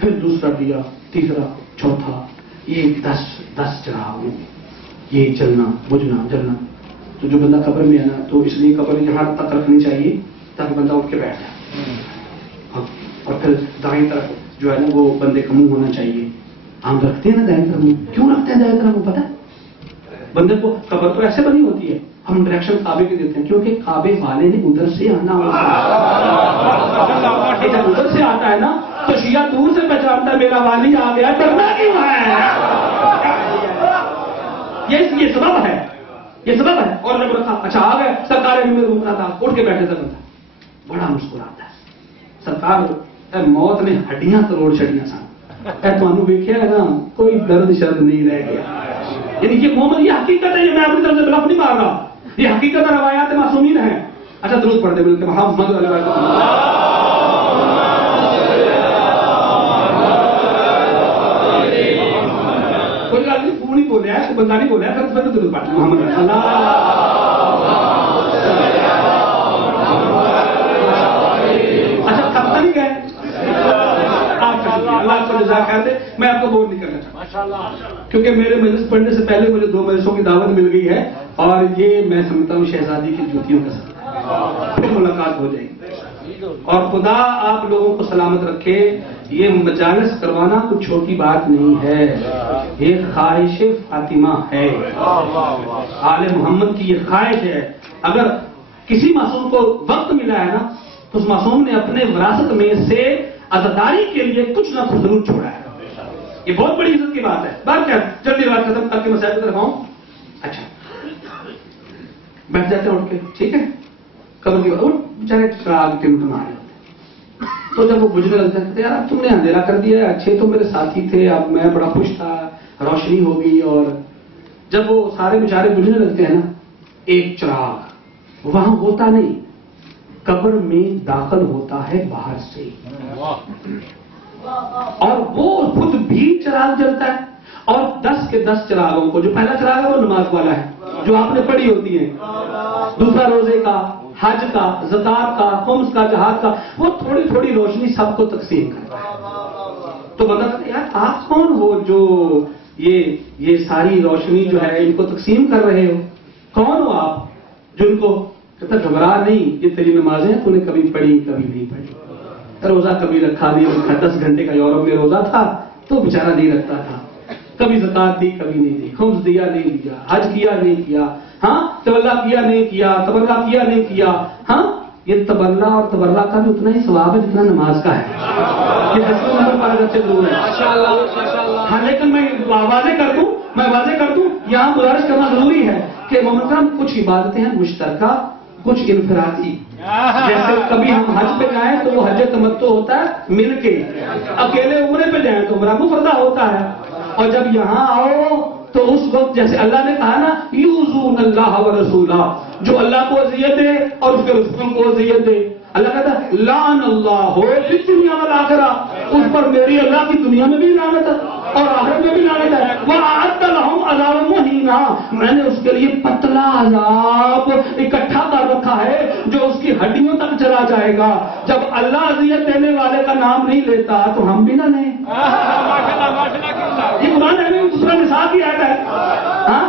پھر دوسرا دیا، تیسرا، چوتھا، یہ 10 چراغ، یہ جلنا بجھنا جلنا. تو جو بندہ قبر میں ہے نا، تو اس لیے قبر یہاں تک رکھنی چاہیے تاکہ بندہ اٹھ کے بیٹھ جائے. اور پھر دائیں طرف جو ہے نا وہ بندے کا منہ ہونا چاہیے. ہم رکھتے ہیں نا دائیں طرف منہ، کیوں رکھتے ہیں دائیں طرف؟ پتہ ہے بندے کو قبر تو ایسے بنی ہوتی ہے، ہم ڈائریکشن کعبے کے دیتے ہیں کیونکہ کعبے والے نے ادھر سے آنا ہوتا ہے. جب ادھر سے آتا ہے نا تو شیعہ دور سے پہچانتا ہے میرا والی آ گیا، ڈرنا کیوں ہے؟ یہ سبب ہے، یہ سبب ہے. اور جب رکھا اچھا آ گئے سرکار میں روکنا تھا، اٹھ کے بیٹھے تھا بندہ بڑا مسکراتا ہے. سرکار موت نے ہڈیاں توڑ چھڑیاں سن، تمہیں ویکھیا ہے نا کوئی درد شرد نہیں رہ گیا. یعنی یہ مومن، یہ حقیقت ہے، یہ میں اپنی طرف سے بلف نہیں مار رہا، یہ حقیقت ہے، روایات معصومین ہیں. اچھا درود پڑھ دے مل کے محمد علیہ کوئی گل نہیں، نہیں بولیا ہے، بندہ نہیں بولیا، پھر درود پڑھ محمد اللہ. اچھا کب تک نہیں گئے؟ اللہ کو جزا خیر دے. میں آپ کو بور نہیں کرنا چاہتا کیونکہ میرے مجلس پڑھنے سے پہلے مجھے 2 مجلسوں کی دعوت مل گئی ہے، اور یہ میں سمجھتا ہوں شہزادی کی جوتیوں کا سب پھر ملاقات ہو جائے گی. اور خدا آپ لوگوں کو سلامت رکھے. یہ مجالس کروانا کوئی چھوٹی بات نہیں ہے، یہ خواہش فاطمہ ہے، آل محمد کی یہ خواہش ہے. اگر کسی معصوم کو وقت ملا ہے نا تو اس معصوم نے اپنے وراثت میں سے عزاداری کے لیے کچھ نہ کچھ ضرور چھوڑا ہے. یہ بہت بڑی عزت کی بات ہے. بات کیا جلدی بات ختم تاکہ مسائل کی طرف آؤں. اچھا بیٹھ جاتے ہیں اٹھ کے، ٹھیک ہے. قبر کی بات بیچارے چراغ کے مٹن آ رہے ہوتے، تو جب وہ بجھنے لگتے ہیں یار اب تم نے اندھیرا کر دیا ہے، اچھے تو میرے ساتھی تھے، اب میں بڑا خوش تھا، روشنی ہو گئی. اور جب وہ سارے بیچارے بجھنے لگتے ہیں نا، ایک چراغ وہاں ہوتا نہیں، قبر میں داخل ہوتا ہے باہر سے، اور وہ خود بھی چراغ جلتا ہے. اور 10 کے 10 چراغوں کو، جو پہلا چراغ ہے وہ نماز والا ہے جو آپ نے پڑھی ہوتی ہے، دوسرا روزے کا، حج کا، زکات کا، خمس کا، جہاد کا، وہ تھوڑی تھوڑی روشنی سب کو تقسیم کرتا ہے. تو بندہ کہتا ہے یار آپ کون ہو جو یہ ساری روشنی جو ہے ان کو تقسیم کر رہے ہو؟ کون ہو آپ جو ان کو؟ کہتا گھبرا نہیں، یہ تیری نمازیں تو نے کبھی پڑھی کبھی نہیں پڑھی، روزہ کبھی رکھا نہیں رکھا، 10 گھنٹے کا یورپ میں روزہ تھا تو بیچارہ نہیں رکھتا تھا، کبھی زکات دی کبھی نہیں دی، خمس دیا نہیں دیا، حج کیا نہیں کیا، ہاں تبرع کیا نہیں کیا، تبرع کیا نہیں کیا. ہاں یہ تبرع اور تبرع کا بھی اتنا ہی ثواب ہے جتنا نماز کا ہے. یہ حسن نمبر پر اچھے ضرور ہے. ہاں لیکن میں واضح کر دوں یہاں گزارش کرنا ضروری ہے کہ محمد صاحب کچھ عبادتیں ہیں مشترکہ، کچھ انفرادی. جیسے کبھی ہم حج پہ جائیں تو وہ حج تمتع ہوتا ہے مل کے، اکیلے عمرے پہ جائیں تو عمرہ مفردہ ہوتا ہے. اور جب یہاں آؤ تو اس وقت جیسے اللہ نے کہا نا یوزون اللہ و رسولہ، جو اللہ کو اذیت دے اور اس کے رسول کو اذیت دے، اللہ کہتا ہے لعن اللہ ہو فی الدنیا والآخرہ، اس پر میری اللہ کی دنیا میں بھی لعنت ہے اور آخرت میں بھی لعنت ہے. وَأَعَدَّ لَهُمْ عَذَابًا مُهِينًا، میں نے اس کے لیے پتلا عذاب اکٹھا کر رکھا ہے جو اس کی ہڈیوں تک چلا جائے گا. جب اللہ اذیت دینے والے کا نام نہیں لیتا تو ہم بھی نہ لیں. یہ قرآن ہے دوسرا مثال کی آیت ہے. ہاں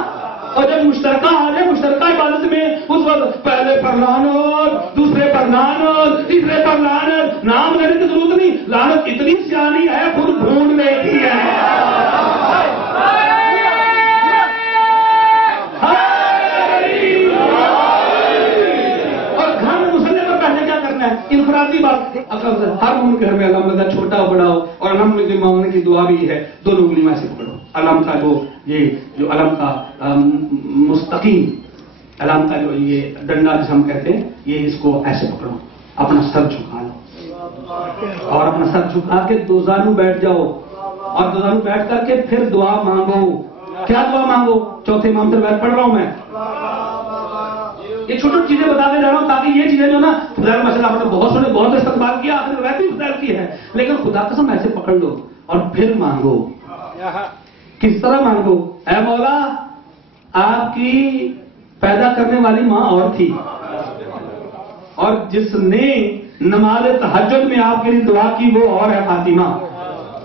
اور جب مشترکہ آ جائے، مشترکہ عبادت میں اس وقت پہلے پر لعنت، دوسرے پر لعنت، تیسرے پر لعنت، نام لینے کی ضرورت نہیں. لعنت اتنی سیانی ہے خود ڈھونڈ لیتی ہے. اور گھر میں مسلح پر پہلے کیا کرنا ہے؟ انفرادی بات. ہر مومن کے گھر میں الحمدللہ چھوٹا ہو بڑا ہو، اور الحمدللہ مانگنے کی دعا بھی ہے، دونوں انگلی میں سے پکڑو. علم کا جو علم کا مستقیم علم کا جو یہ ڈنڈا جسے ہم کہتے ہیں، یہ اس کو ایسے پکڑو، اپنا سر جھکا لو اور اپنا سر جھکا کے دو زانو بیٹھ جاؤ، اور دو زانو بیٹھ کر کے پھر دعا مانگو. کیا دعا مانگو؟ چوتھے امام سے بیٹھ پڑھ رہا ہوں میں. یہ چھوٹی چھوٹی چیزیں بتاتے جا رہا ہوں تاکہ یہ چیزیں جو نا فضائل ماشاءاللہ آپ نے بہت سنے، بہت استقبال کیا، آپ نے روایت بھی فضائل کی ہے، لیکن خدا قسم ایسے پکڑ لو اور پھر مانگو. کس طرح مانگو؟ اے مولا آپ کی پیدا کرنے والی ماں اور تھی، اور جس نے نماز تہجد میں آپ کے لیے دعا کی وہ اور ہے فاطمہ.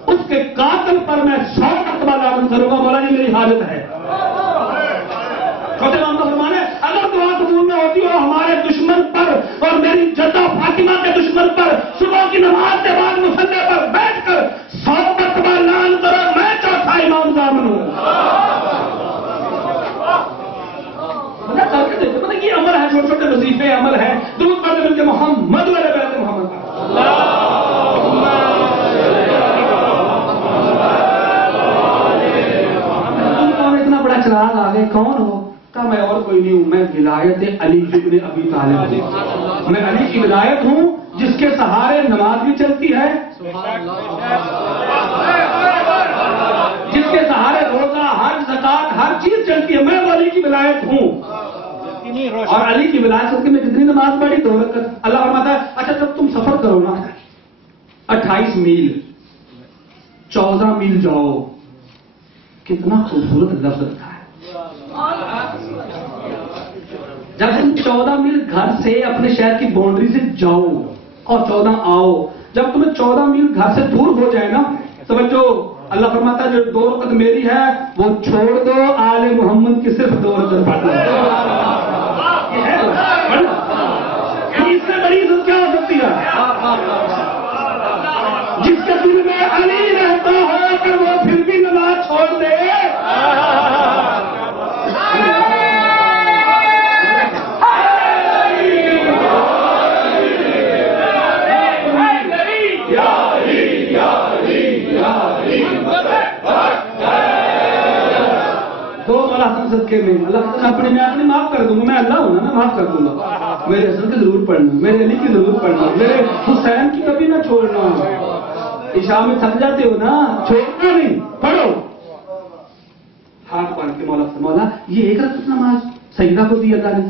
اس کے قاتل پر میں 100 مرتبہ لعنت کروں گا. مولا یہ میری حالت ہے. چھوٹے امام کا فرمان ہے اگر دعا قبول نہ ہوتی ہو ہمارے دشمن پر اور میری جدہ فاطمہ کے دشمن پر صبح کی نماز کے بعد مصلی پر بیٹھ کر 100 مرتبہ لعنت کرو. میں چوتھا امام ضامن ہوں. مطلب یہ عمل ہے, چھوٹے چھوٹے وظیفے عمل ہے. درود پڑھتے مل کے محمد والے بیت محمد اتنا بڑا چراغ آگے کون ہو کہا میں اور کوئی نہیں ہوں, میں ولایت علی ابن ابی طالب ہوں. میں علی کی ولایت ہوں جس کے سہارے نماز بھی چلتی ہے, جس کے سہارے روزہ حج زکات ہر چیز چلتی ہے. میں علی کی ولایت ہوں. اور علی کی ولایت میں کتنی نماز پڑھی 2 رکعت. اللہ فرماتا ہے اچھا جب تم سفر کرو نا 28 میل 14 میل جاؤ, کتنا خوبصورت لفظ رکھا ہے. جب تم 14 میل گھر سے اپنے شہر کی باؤنڈری سے جاؤ اور 14 آؤ, جب تمہیں 14 میل گھر سے دور ہو جائے نا توجہ اللہ فرماتا ہے جو 2 رکعت میری ہے وہ چھوڑ دو, آل محمد کی صرف 2 رکعت پڑھنا. اس سے بڑی عزت کیا ہو سکتی ہے؟ جس کے دل میں علی رہتا ہو اگر وہ پھر بھی نماز چھوڑ دے. صدقے میں اللہ اپنے میں اپنے معاف کر دوں گا. میں اللہ ہوں نا, میں معاف کر دوں گا. میرے حسن کی ضرور پڑھنا, میرے علی کی ضرور پڑھنا, میرے حسین کی کبھی نہ چھوڑنا. عشاء میں تھک جاتے ہو نا, چھوڑنا نہیں, پڑھو. ہاتھ باندھ کے مولا مولا یہ 1 رکعت نماز سجدہ کو دی اللہ نے.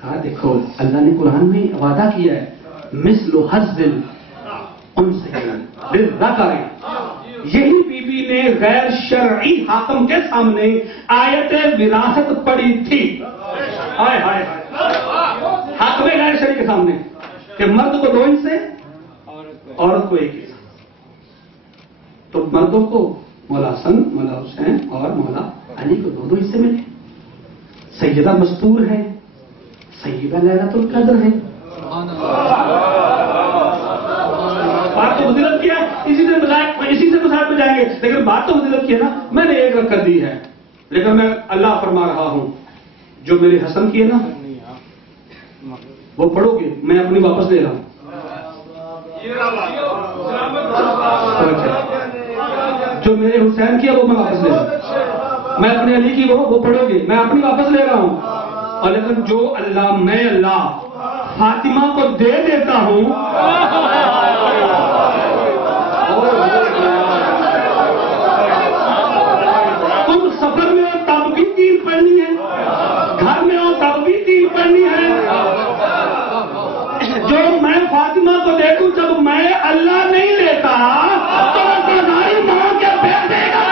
کہا دیکھو اللہ نے قرآن میں وعدہ کیا ہے مثل حظ الانثیین بالذکر. یہی بی بی نے غیر شرعی حاکم کے سامنے آیت وراثت پڑھی تھی. ہائے ہائے حاکم غیر شرعی کے سامنے کہ مرد کو 2 حصے عورت کو 1 حصہ. تو مردوں کو مولا حسن, مولا حسین اور مولا علی کو 2 حصے ملے. سیدہ مستور ہے, سیدہ لیلۃ القدر ہے. بات تو فضیلت کی ہے, اسی سے مذاق میں جائیں گے, لیکن بات تو فضیلت کی ہے نا. میں نے 1 رکعت دی ہے, لیکن میں اللہ فرما رہا ہوں جو میرے حسن کی ہے نا وہ پڑھو گے, میں اپنی واپس لے رہا ہوں. جو میرے حسین کی ہے وہ میں واپس لے رہا ہوں. میں اپنے علی کی وہ پڑھو گے, میں اپنی واپس لے رہا ہوں. اور لیکن جو اللہ فاطمہ کو دے دیتا ہوں تم سفر میں ہو تب بھی 3 پڑھنی ہے, گھر میں ہو تب بھی 3 پڑھنی ہے. جو میں فاطمہ کو دے دوں جب میں اللہ نہیں لیتا تو سرکاری ماں کے بیٹے گا.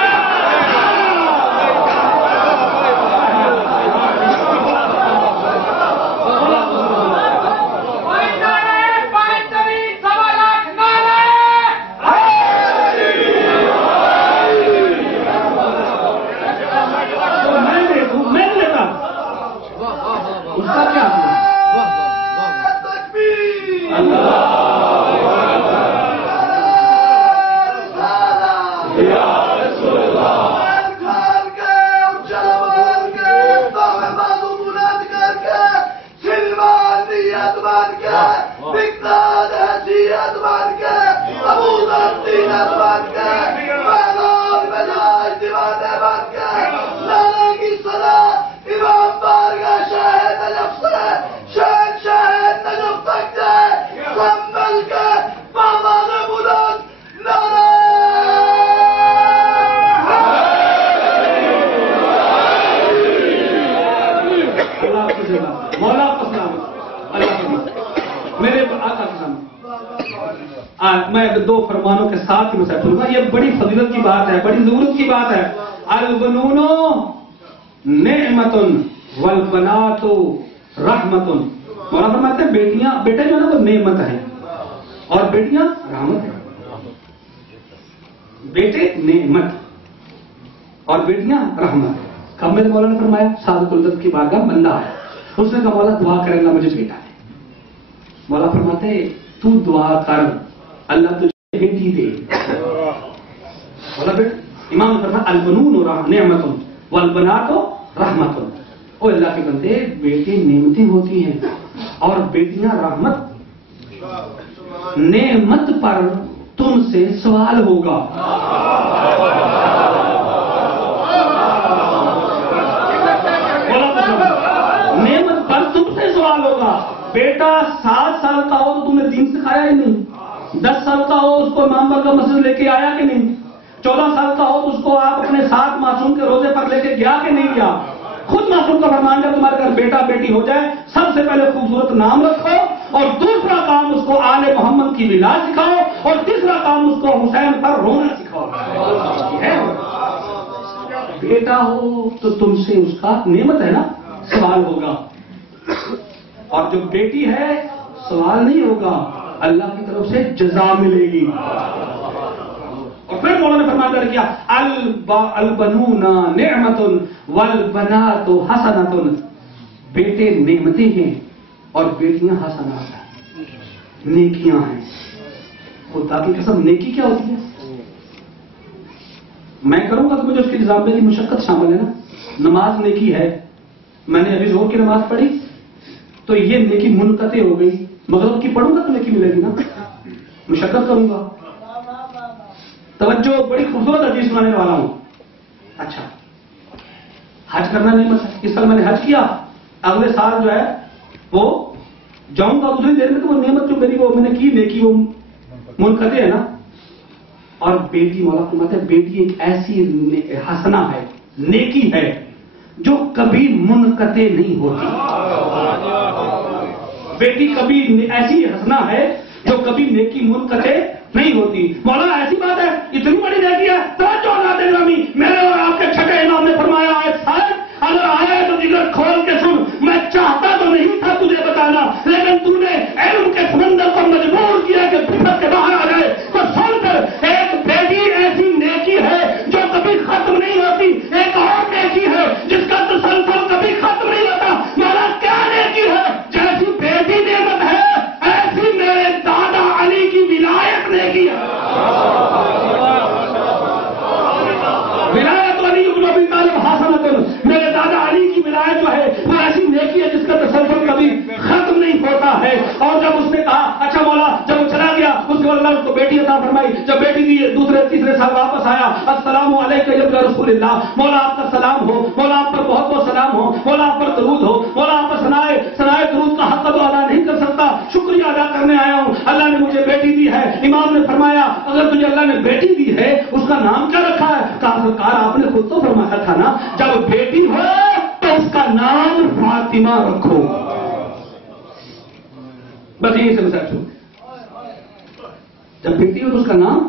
میں 2 فرمانوں کے ساتھ ہی مسئلہ کروں گا. یہ بڑی فضیلت کی بات ہے, بڑی ضرورت کی بات ہے. البنون نعمت والبنات رحمت. مولانا فرماتے ہیں بیٹے جو ہے نا وہ نعمت ہیں اور بیٹیاں رحمت ہیں. بیٹے نعمت اور بیٹیاں رحمت. کب میرے مولا نے فرمایا سعادت الدت کی بارگاہ بندہ ہے, اس نے کہا مولا دعا کرے اللہ مجھے بیٹا دے. مولا فرماتے تو دعا کر اللہ تجھے بیٹی دے. مولا بیٹا امام نے فرمایا البنون نعمت والبنات رحمت. او اللہ کے بندے بیٹی نعمتیں ہوتی ہیں اور بیٹیاں رحمت. نعمت پر تم سے سوال ہوگا. نعمت پر تم سے سوال ہوگا. بیٹا 7 سال کا ہو تو تم نے دین سکھایا ہی نہیں. 10 سال کا ہو اس کو امام کا مسجد لے کے آیا کہ نہیں. 14 سال کا ہو تو اس کو آپ اپنے ساتھ معصوم کے روزے پر لے کے گیا کہ نہیں گیا. خود معصوم کا فرمان جب تمہارے گھر بیٹا بیٹی ہو جائے سب سے پہلے خوبصورت نام رکھو اور دوسرا کام اس کو آل محمد کی ولا سکھاؤ اور تیسرا کام اس کو حسین پر رونا سکھاؤ. بیٹا ہو تو تم سے اس کا نعمت ہے نا سوال ہوگا, اور جو بیٹی ہے سوال نہیں ہوگا, اللہ کی طرف سے جزا ملے گی. اور پھر مولانا نے فرمایا کیا البنون نعمت والبنات حسنات. بیٹے نعمتیں ہیں اور بیٹیاں حسنات ہیں, نیکیاں ہیں. خدا کی قسم نیکی کیا ہوتی ہے؟ میں کروں گا تو مجھے اس کے نظام میں مشقت شامل ہے نا. نماز نیکی ہے, میں نے ابھی زہر کی نماز پڑھی تو یہ نیکی منقطع ہو گئی. مغرب کی پڑھوں گا تو نیکی ملے گی نا, مشقت کروں گا. توجہ, بڑی خوبصورت حدیث سنانے والا ہوں. اچھا حج کرنا نہیں مسئلہ. اس سال میں نے حج کیا, اگلے سال جو ہے وہ جاؤں گا دوسری دیر میں تو وہ نعمت جو میری وہ میں نے کی نیکی وہ منقطع ہے نا. اور بیٹی مولا فرماتے ہیں بیٹی ایک ایسی حسنہ ہے, نیکی ہے جو کبھی منقطع نہیں ہوتی. بیٹی کبھی ایسی حسنہ ہے جو کبھی نیکی منقطع نہیں ہوتی. مولا ایسی بات ہے, اتنی بڑی نیکی ہے. توجہ ناظرین گرامی, میرے اور آپ کے چھٹے امام نے فرمایا ہے صاحب اگر آیا تو جگر کھول کے سن. میں چاہتا تو نہیں تھا تجھے بتانا, لیکن تو نے علم کے سمندر کو مجبور کیا کہ فطرت کے باہر آ جائے. تو سن کر, ایک بیٹی ایسی نیکی ہے جو کبھی ختم نہیں ہوتی. ایک اور نیکی ہے جس کا تسلسل کبھی ختم نہیں ہوتا. مولا کیا نیکی ہے؟ جیسی بیٹی نعمت ہے ایسی میرے دادا علی کی ولایت نیکی ہے. ولایت علی ابن ابی طالب حسنۃ. میرے دادا علی کی ولایت جو ہے وہ ایسی نیکی ہے جس کا تسلسل کبھی ختم نہیں ہوتا ہے. اور جب اس نے کہا اچھا مولا, جب وہ چلا گیا اس کے اللہ کو بیٹی عطا فرمائی. جب بیٹی دی دوسرے تیسرے سال واپس آیا, السلام علیکم یا رسول اللہ. مولا آپ کا سلام ہو, مولا آپ پر بہت بہت سلام ہو, مولا آپ پر درود ہو, مولا آپ پر ثنائے درود کا حق تو ادا نہیں کر سکتا, شکریہ ادا کرنے آیا ہوں. اللہ نے مجھے بیٹی دی ہے. امام نے فرمایا اگر تجھے اللہ نے بیٹی دی ہے اس کا نام کیا رکھا ہے؟ کہا سرکار آپ نے خود تو فرمایا تھا نا جب بیٹی ہو تو اس کا نام فاطمہ رکھو. بس یہیں سے مسائل چھوڑ. جب بیٹی ہو تو اس کا نام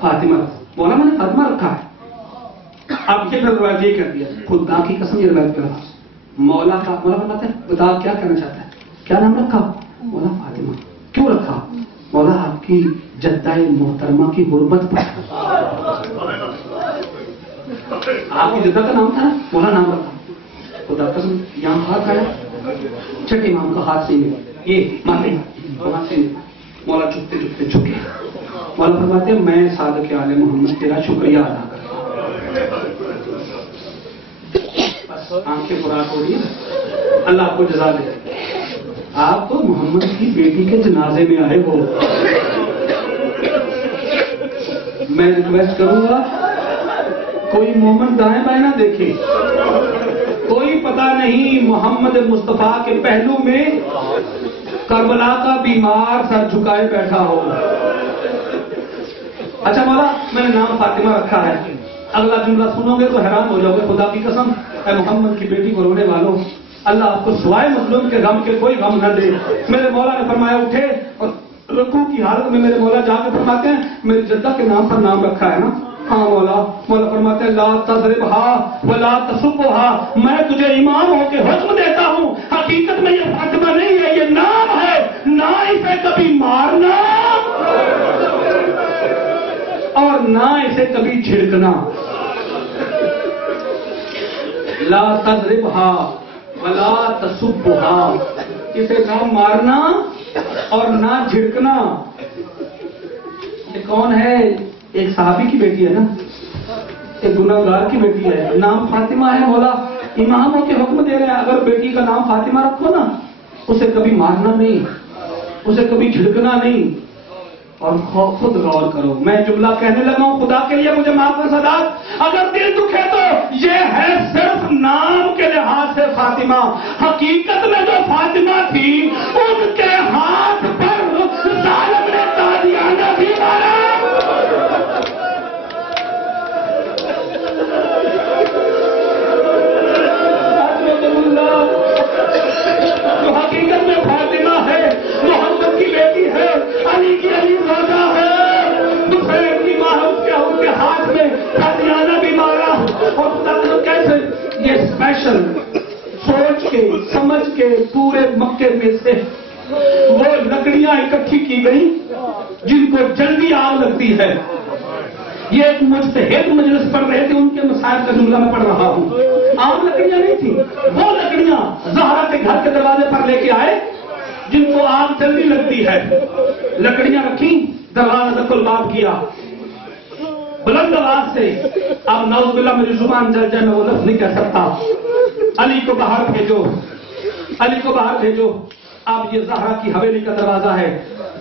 فاطمہ رکھو. مولا میں نے فاطمہ رکھا ہے. اب یہ روایت یہ کر دیا, خدا کی قسم یہ روایت کر رہا. مولا کا مولا بتاتے ہیں بتا کیا کہنا چاہتا ہے, کیا نام رکھا؟ مولا فاطمہ. کیوں رکھا؟ مولا آپ کی جدہ محترمہ کی غربت پر. آپ کی جدہ کا نام تھا, مولا نام رکھا. خدا قسم یہاں ہاتھ آیا, چھٹے امام کا ہاتھ سے یہ ماتے ہاتھ سے مولا چکتے چکتے چکے. مولا فرماتے ہیں میں صادق آل محمد تیرا شکریہ ادا کرتا ہوں. بس آنکھیں براق ہو رہی ہیں, اللہ آپ کو جزا دے. آپ تو محمد کی بیٹی کے جنازے میں آئے ہو. میں ریکویسٹ کروں گا کوئی مومن دائیں بائیں نہ دیکھے. کوئی پتہ نہیں محمد مصطفیٰ کے پہلو میں کربلا کا بیمار سر جھکائے بیٹھا ہو. اچھا مولا میں نے نام فاطمہ رکھا ہے. اگلا جملہ سنو گے تو حیران ہو جاؤ گے. خدا کی قسم اے محمد کی بیٹی کو رونے والوں, اللہ آپ کو سوائے مظلوم کے غم کے کوئی غم نہ دے. میرے مولا نے فرمایا اٹھے اور رکوع کی حالت میں میرے مولا جا کے فرماتے ہیں میری جدہ کے نام پر نام رکھا ہے نا. ہاں مولا. مولا فرماتے ہیں لا تضربها ولا تسبها. میں تجھے امام ہو کے حکم دیتا ہوں, حقیقت میں یہ فاطمہ نہیں ہے, یہ نام ہے, نہ اسے کبھی مارنا اور نہ اسے کبھی جھڑکنا. لا تضربھا ولا تسبھا، اسے نہ مارنا اور نہ جھڑکنا. یہ کون ہے؟ ایک صحابی کی بیٹی ہے نا، ایک گناہگار کی بیٹی ہے، نام فاطمہ ہے. مولا امام ہو کے حکم دے رہے ہیں اگر بیٹی کا نام فاطمہ رکھو نا، اسے کبھی مارنا نہیں، اسے کبھی جھڑکنا نہیں. اور خود غور کرو، میں جملہ کہنے لگا ہوں، خدا کے لیے مجھے معاف کر سادات، اگر دل دکھے تو یہ ہے صرف نام کے لحاظ سے فاطمہ. حقیقت میں جو فاطمہ تھی ان کے ہاتھ پر ظالم نے قادیانہ بھی مارا. جو حقیقت میں فاطمہ ہے، محمد کی بیٹی ہے، علی کی علی روزہ ہے، حسین کی ماں ان کے ہاتھ میں قادیانہ بھی مارا. اور کیسے یہ اسپیشل سوچ کے سمجھ کے پورے مکے میں سے وہ لکڑیاں اکٹھی کی گئی جن کو جلدی آگ لگتی ہے. یہ ایک مجتہد مجلس پڑھ رہے تھے، ان کے مسائل کا جملہ میں پڑھ رہا ہوں. عام لکڑیاں نہیں تھی، وہ لکڑیاں زہرا کے گھر کے دروازے پر لے کے آئے جن کو آگ جلدی لگتی ہے. لکڑیاں رکھی، دروازہ دخل باب کیا بلند آواز سے. اب نعوذ باللہ میری زبان جل جائے، میں وہ لفظ نہیں کہہ سکتا. علی کو باہر بھیجو، علی کو باہر بھیجو. اب یہ زہرا کی حویلی کا دروازہ ہے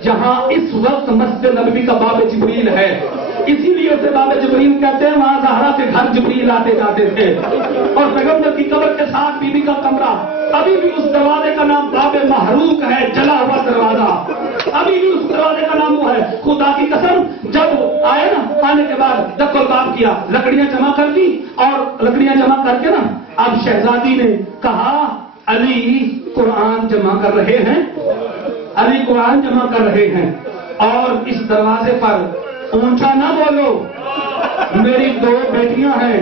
جہاں اس وقت مسجد نبوی کا باب جبریل ہے، اسی لیے اسے باب جبریل کہتے ہیں. وہاں زہرا کے گھر جبریل آتے جاتے تھے. اور پیغمبر کی قبر کے ساتھ بی بی کا کمرہ، ابھی بھی اس دروازے کا نام باب محروق ہے، جلا ہوا دروازہ. ابھی بھی اس دروازے کا نام وہ ہے. خدا کی قسم جب آئے نا، آنے کے بعد دخل باب کیا، لکڑیاں جمع کر دی، اور لکڑیاں جمع کر کے نا اب شہزادی نے کہا علی قرآن جمع کر رہے ہیں، علی قرآن جمع کر رہے ہیں. اور اس دروازے پر اونچا نہ بولو، میری 2 بیٹیاں ہیں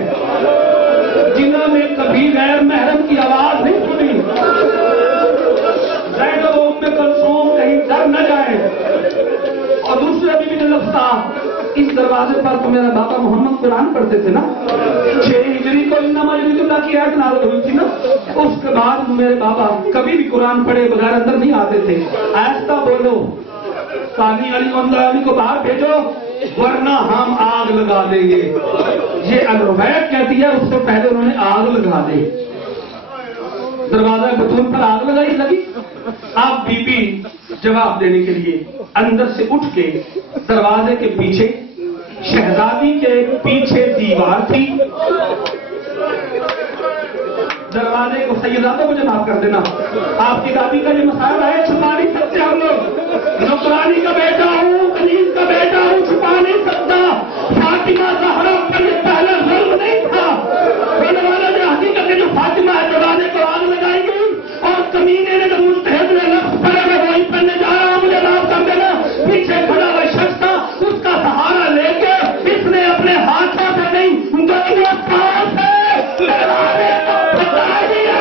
جنہوں نے کبھی غیر محرم کی آواز نہیں سنی. زینب و ام کلثوم کہیں ڈر نہ جائیں. اور دوسرے بھی نے لفظ تھا، اس دروازے پر تو میرا بابا محمد قرآن پڑھتے تھے نا، 6 ہجری کو انما یرید اللہ کی آیت نازل ہوئی تھی نا، اس کے بعد میرے بابا کبھی بھی قرآن پڑھے بغیر اندر نہیں آتے تھے. ایسا بولو، کانی علی کو باہر بھیجو ورنہ ہم آگ لگا دیں گے. یہ الرویت کہتی ہے اس سے پہلے انہوں نے آگ لگا دی. دروازہ بطون پر آگ لگی. اب بی بی جواب دینے کے لیے اندر سے اٹھ کے دروازے کے پیچھے، شہزادی کے پیچھے دیوار تھی. دروازے کو سیدہ مجھے معاف کر دینا، آپ کی دادی کا یہ مسائل ہے، چھپا نہیں سکتے ہم لوگ. نوکرانی کا بیٹا ہوں، کنیز کا بیٹا ہوں، چھپا نہیں سکتا. فاطمہ زہرا پر یہ پہلا ظلم نہیں تھا. بولنے والا نے حقیقت ہے جو فاطمہ ہے، دروازے کو آگ لگائی گئی اور کمینے نے جو مجتہد نے لفظ پڑے میں وہی پڑھنے جا رہا ہوں، مجھے معاف کر دینا. پیچھے کھڑا ہوا شخص تھا، اس کا سہارا لے کے اس نے اپنے ہاتھوں سے نہیں دونوں پاؤں سے دروازے کو پھٹا دیا.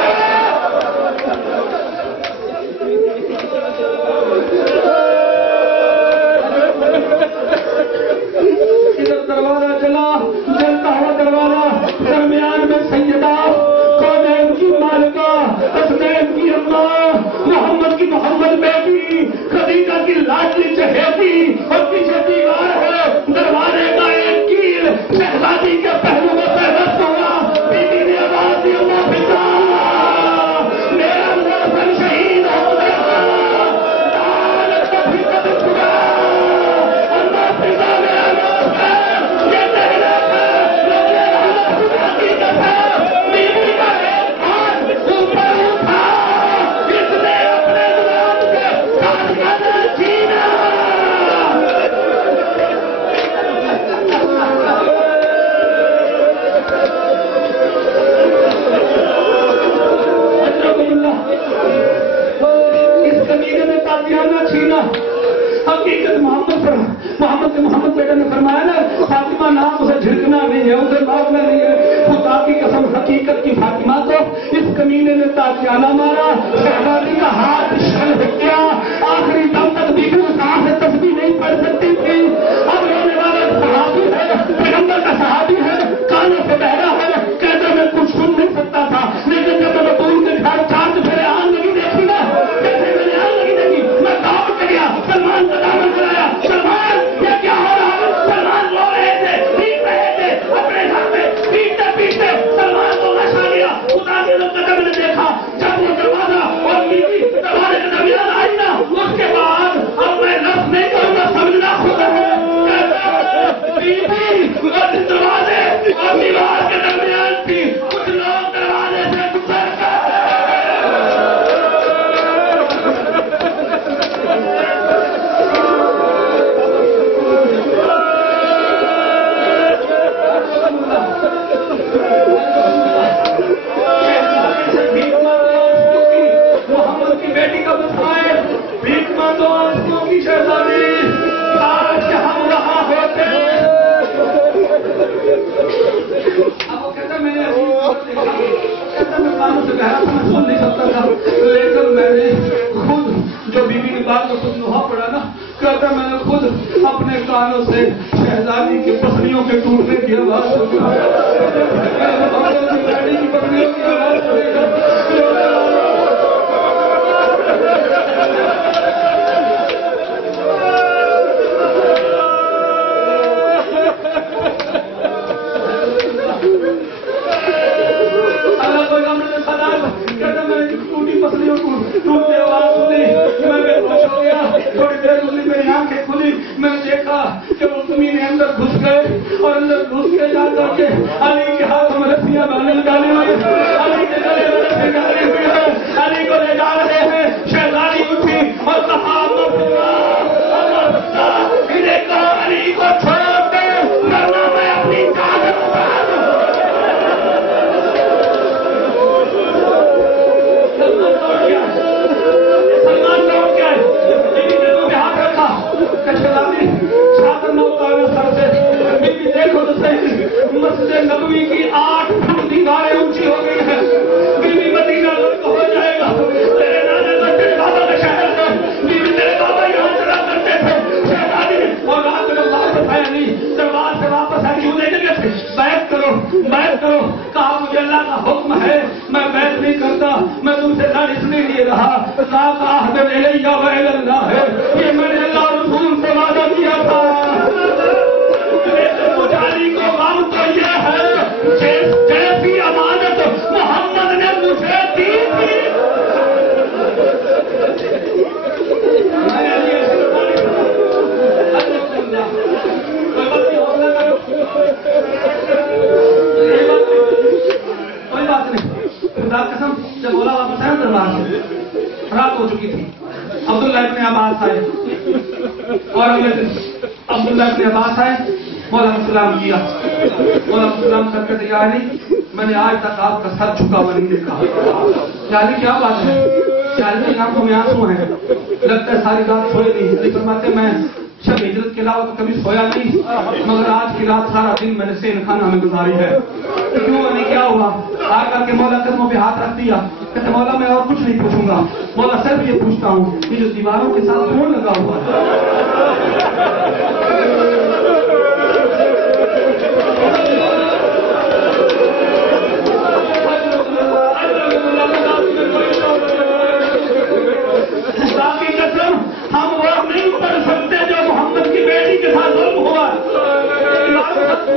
دروازہ چلا، جلتا ہوا دروازہ، درمیان میں سیدہ کونین کی مالکہ، حسنین کی اماں، محمد کی محمد بیٹی، خدیجہ کی لاڈلی چہیتی، اور پیچھے دیوار ہے. دروازے کا ایک کیل شہزادی کے پہلو میں پیوست ہوا. بیوی نے آواز دی، اللہ پتا میرا موسم شہید ہو گیا، لعنت کا فکر چھڑا، اللہ پتا میرا موسم یہ کہنا ہے، حقیقت ہے. بیوی کا ایک ہاتھ اوپر اٹھا، اس نے اپنے دماغ سے کاٹنا چھینا. اس کمینے میں قادیانہ چھینا. حقیقت محمد بیٹا نے فرمایا نا، فاطمہ نام اسے جھڑکنا نہیں ہے، اسے مارنا نہیں ہے. خدا کی قسم حقیقت کی فاطمہ کو اس کمینے نے قادیانہ مارا. شہزادی کا ہاتھ شل ہو گیا. آخری دم تک بھی سانس سے تسبیح نہیں پڑھ سکتی تھی. اب رونے والے صحابی کانوں سے شہزادی کی پسلیوں کے ٹوٹنے کی آواز سنی کی پسلیوں کی آواز سنی پسلیوں کو ٹوٹنے آواز سنی میں بے ہوش ہو گیا تھوڑی دیر گزری میری آنکھیں کھلی میں نے دیکھا کہ وہ زمین اندر گھس گئے اور اندر گھس کے جا کر کے علی کے ہاتھوں میں رسیاں باندھ ڈالی ہوئی علی کے گلے میں رسی ڈالی ہوئی ہے علی کو لے جا رہے ہیں شہزادی اٹھی اور کہا علی کو چھوڑ دے ورنہ میں اپنی جان اتار دوں مسجد نبوی کی 8 فٹ دیواریں اونچی ہو گئی ہیں بیوی مدینہ لوگ ہو جائے گا تیرے نانے مسجد بابا کے شہر سے بیوی تیرے بابا یہاں چلا کرتے تھے شہزادی اور رات میں واپس آیا نہیں دربار سے واپس آئے کیوں نہیں لگے تھے بیعت کرو کہا مجھے اللہ کا حکم ہے میں بیعت نہیں کرتا میں تم سے لڑ اس لیے رہا کہا عہد الیہ و الی اللہ ہے یہ میں نے اللہ رسول سے وعدہ کیا تھا علی کو غم تو یہ ہے جیسی امانت محمد نے مجھے دی تھی کوئی بات نہیں خدا قسم جب بولا واپس آئے دربار سے رات ہو چکی تھی عبداللہ ابن عباس آئے اور اگلے دن عبداللہ ابن عباس آئے مولا سلام کیا مولا سلام کر کے دیا نہیں میں نے آج تک آپ کا سر جھکا ہوا نہیں دیکھا یعنی کیا بات ہے یعنی آنکھوں میں آنسو ہیں لگتا ہے ساری رات سوئے نہیں اس لیے فرماتے میں شب ہجرت کے علاوہ کبھی سویا نہیں مگر آج کی رات سارا دن میں نے سین خانہ میں گزاری ہے کیوں نہیں کیا ہوا آ کر کے مولا قدموں پہ ہاتھ رکھ دیا کہتے مولا میں اور کچھ نہیں پوچھوں گا مولا صرف یہ پوچھتا ہوں یہ جو دیواروں کے ساتھ کون لگا ہوا ہے ہم وہ نہیں پڑھ سکتے جو محمد کی بیٹی کے ساتھ ظلم ہوا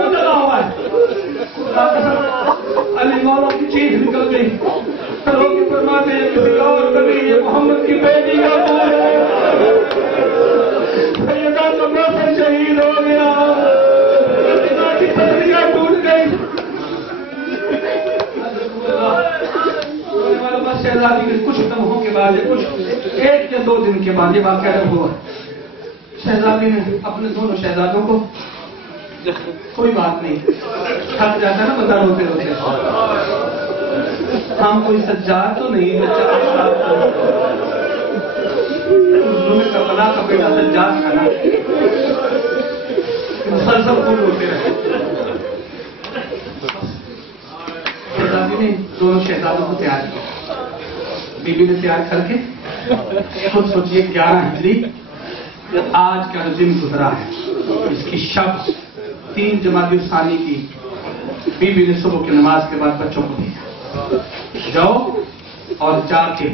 لگا ہوا ہے علی مولا کی چیز نکل گئی لوگ فرماتے ہیں کسی اور کبھی یہ محمد کی بیٹی کا بول ہے سیدہ کمرہ سے شہید ہو گیا کی پسلیاں ٹوٹ گئی شہزادی کے کچھ لمحوں کے بعد کچھ 1 یا 2 دن کے بعد یہ واقعہ جب ہوا شہزادی نے اپنے دونوں شہزادوں کو کوئی بات نہیں تھک جاتا ہے نا بتا روتے روتے ہم کوئی سجاد تو نہیں کربلا کا بیٹا سجاد کا نا مسلسل خود روتے رہے شہزادی نے دونوں شہزادوں کو تیار کیا بی بی نے تیار کر کے خود سوچیے 11 ہجری آج کا جو دن گزرا ہے اس کی شب 3 جمادی الثانی کی بی بی نے صبح کی نماز کے بعد بچوں کو دیا جاؤ اور جا کے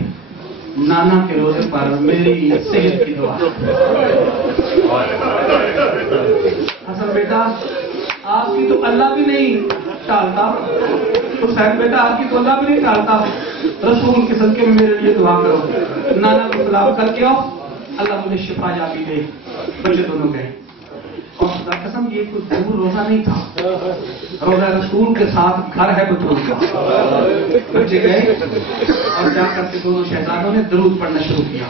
نانا کے روزے پر میری صحت کی دعا حسن بیٹا آپ کی تو اللہ بھی نہیں ٹالتا حسین بیٹا آپ کی تو اللہ بھی نہیں ٹالتا رسول کے صدقے میں میرے لیے دعا کرو نانا کو سلام کر کے آؤ اللہ مجھے شفا یابی دے بچے دونوں گئے اور خدا قسم یہ کوئی دور روزہ نہیں تھا روزہ رسول کے ساتھ گھر ہے بطول کا بچے گئے اور جا کر کے دونوں شہزادوں نے درود پڑھنا شروع کیا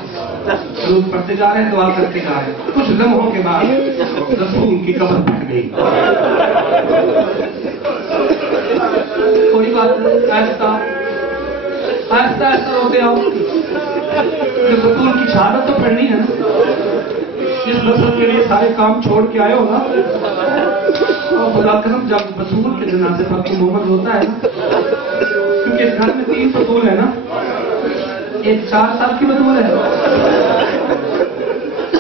درود پڑھتے جا رہے ہیں دعا کرتے جا رہے ہیں کچھ لمحوں کے بعد رسول کی قبر پھٹ گئی کوئی بات نہیں آہستہ آہستہ روتے آؤ جب بطول کی شہادت تو پڑھنی ہے نا جس رسول کے لیے سارے کام چھوڑ کے آئے ہوگا اور خدا قسم جب بطول کے جنازے پر کوئی محمد ہوتا ہے نا کیونکہ اس گھر میں 3 بطول ہے نا ایک 4 سال کی بطول ہے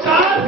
4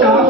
4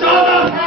1400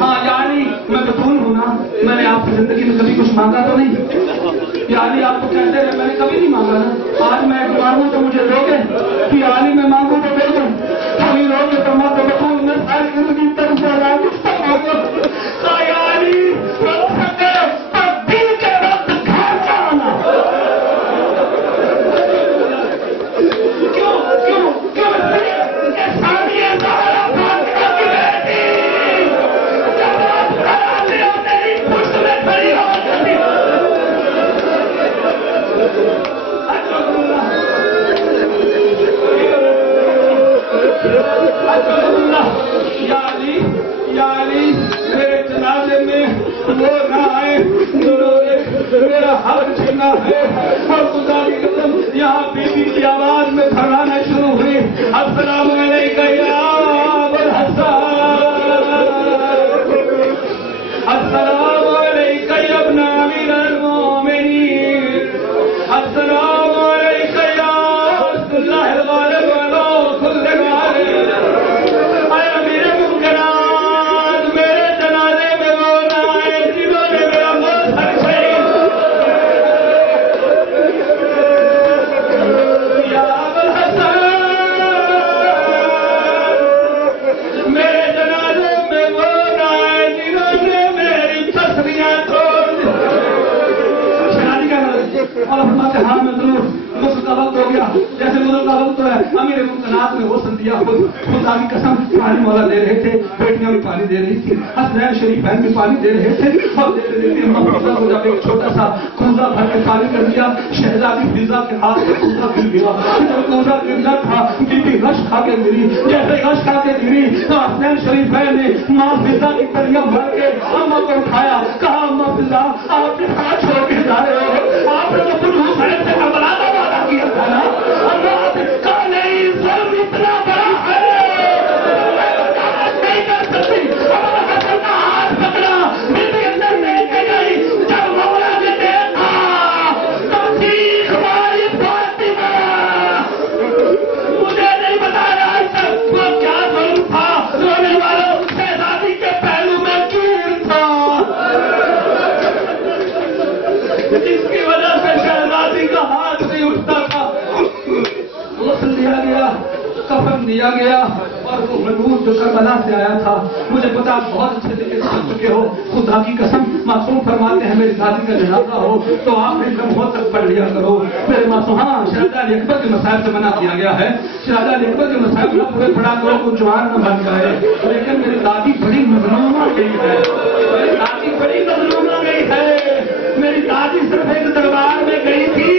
ہاں یعنی میں بطول ہوں نا، میں نے آپ کی زندگی میں کبھی کچھ مانگا تو نہیں؟ یعنی آپ کو کہتے رہے میں نے کبھی نہیں مانگا نا، آج میں مانگوں تو مجھے دو گے، کہ یعنی میں مانگوں تو دو گے، کبھی رو گے تو میں تو بطول میں ساری زندگی تک سے رہا کچھ تو مانگو، یعنی رو سکے پر دل کے وقت گھر جانا۔ میرے جنازے میں وہ نہ آئے میرا حق چھینا ہے، اور خدا کی قسم یہاں بی بی کی آواز میں کھڑانا شروع ہوئی، السلام علیکم یا ابا الحسن، السلام علیکم یا ابن امیر المومنین، السلام علیکم یا رسول اللہ الغالب ولو کل غالب، اے امیر ممکنات میرے جنازے میں وہ نہ آئے جنہوں نے میرا موت حق شہید، یا ابا الحسن میرے جنازے میں وہ نہ آئے جنہوں نے میری تسلیاں توڑ دی۔ شہادی کا اور فرماتے ہاں میں ضرور غسل کا وقت ہو گیا، جیسے غسل کا وقت ہے امیر ممکنات نے غسل دیا، خدا کی قسم پانی مولا لے رہے تھے، بیٹیاں بھی پانی دے رہی تھی، حسنین شریفین بھی پانی دے رہے تھے، اور دیتے دیتے محمد کو جب ایک چھوٹا سا کوزہ بھر کے پانی کر دیا، شہزادی فضا کے ہاتھ میں کوزہ گر گیا، جب کوزہ گرنا تھا بی بی غش کھا کے گری، جیسے غش کھا کے گری تو حسنین شریفین نے ماں فضا کی تلیاں بھر کے اماں کو اٹھایا، کہا اماں فضا آپ نے کہاں چھوڑ کے جا رہے ہو، آپ نے تو کچھ حسین سے کربلا کا وعدہ کیا تھا نا، اللہ نے کہا نہیں ظلم اتنا بڑا ہے نہیں کر سکتی، ہمارا حسن کا ہاتھ پکڑا میرے اندر لے کے گئی، جب مولا نے دیکھا تو چیخ ماری فاطمہ، مجھے نہیں بتایا وہ کیا ظلم تھا، رونے والوں شہزادی کے پہلو میں کیڑ تھا جس کی وجہ سے شہزادی کا ہاتھ نہیں اٹھتا تھا، غسل دیا گیا، کفن دیا گیا، اور وہ حنود جو کربلا سے آیا تھا، مجھے پتا بہت اچھے طریقے سے سن چکے ہو، خدا کی قسم معصوم فرماتے ہیں میری دادی کا جنازہ ہو تو آپ نے لمحوں تک پڑھ لیا کرو، میرے معصوم ہاں شہزادہ علی اکبر کے مصائب سے منع کیا گیا ہے، شہزادہ علی اکبر کے مصائب نہ پورے پڑھا کرو کو جوان نہ بن جائے، لیکن میری دادی بڑی مظلومہ گئی ہے، میری دادی بڑی مظلومہ گئی ہے، میری دادی صرف ایک دربار میں گئی تھی،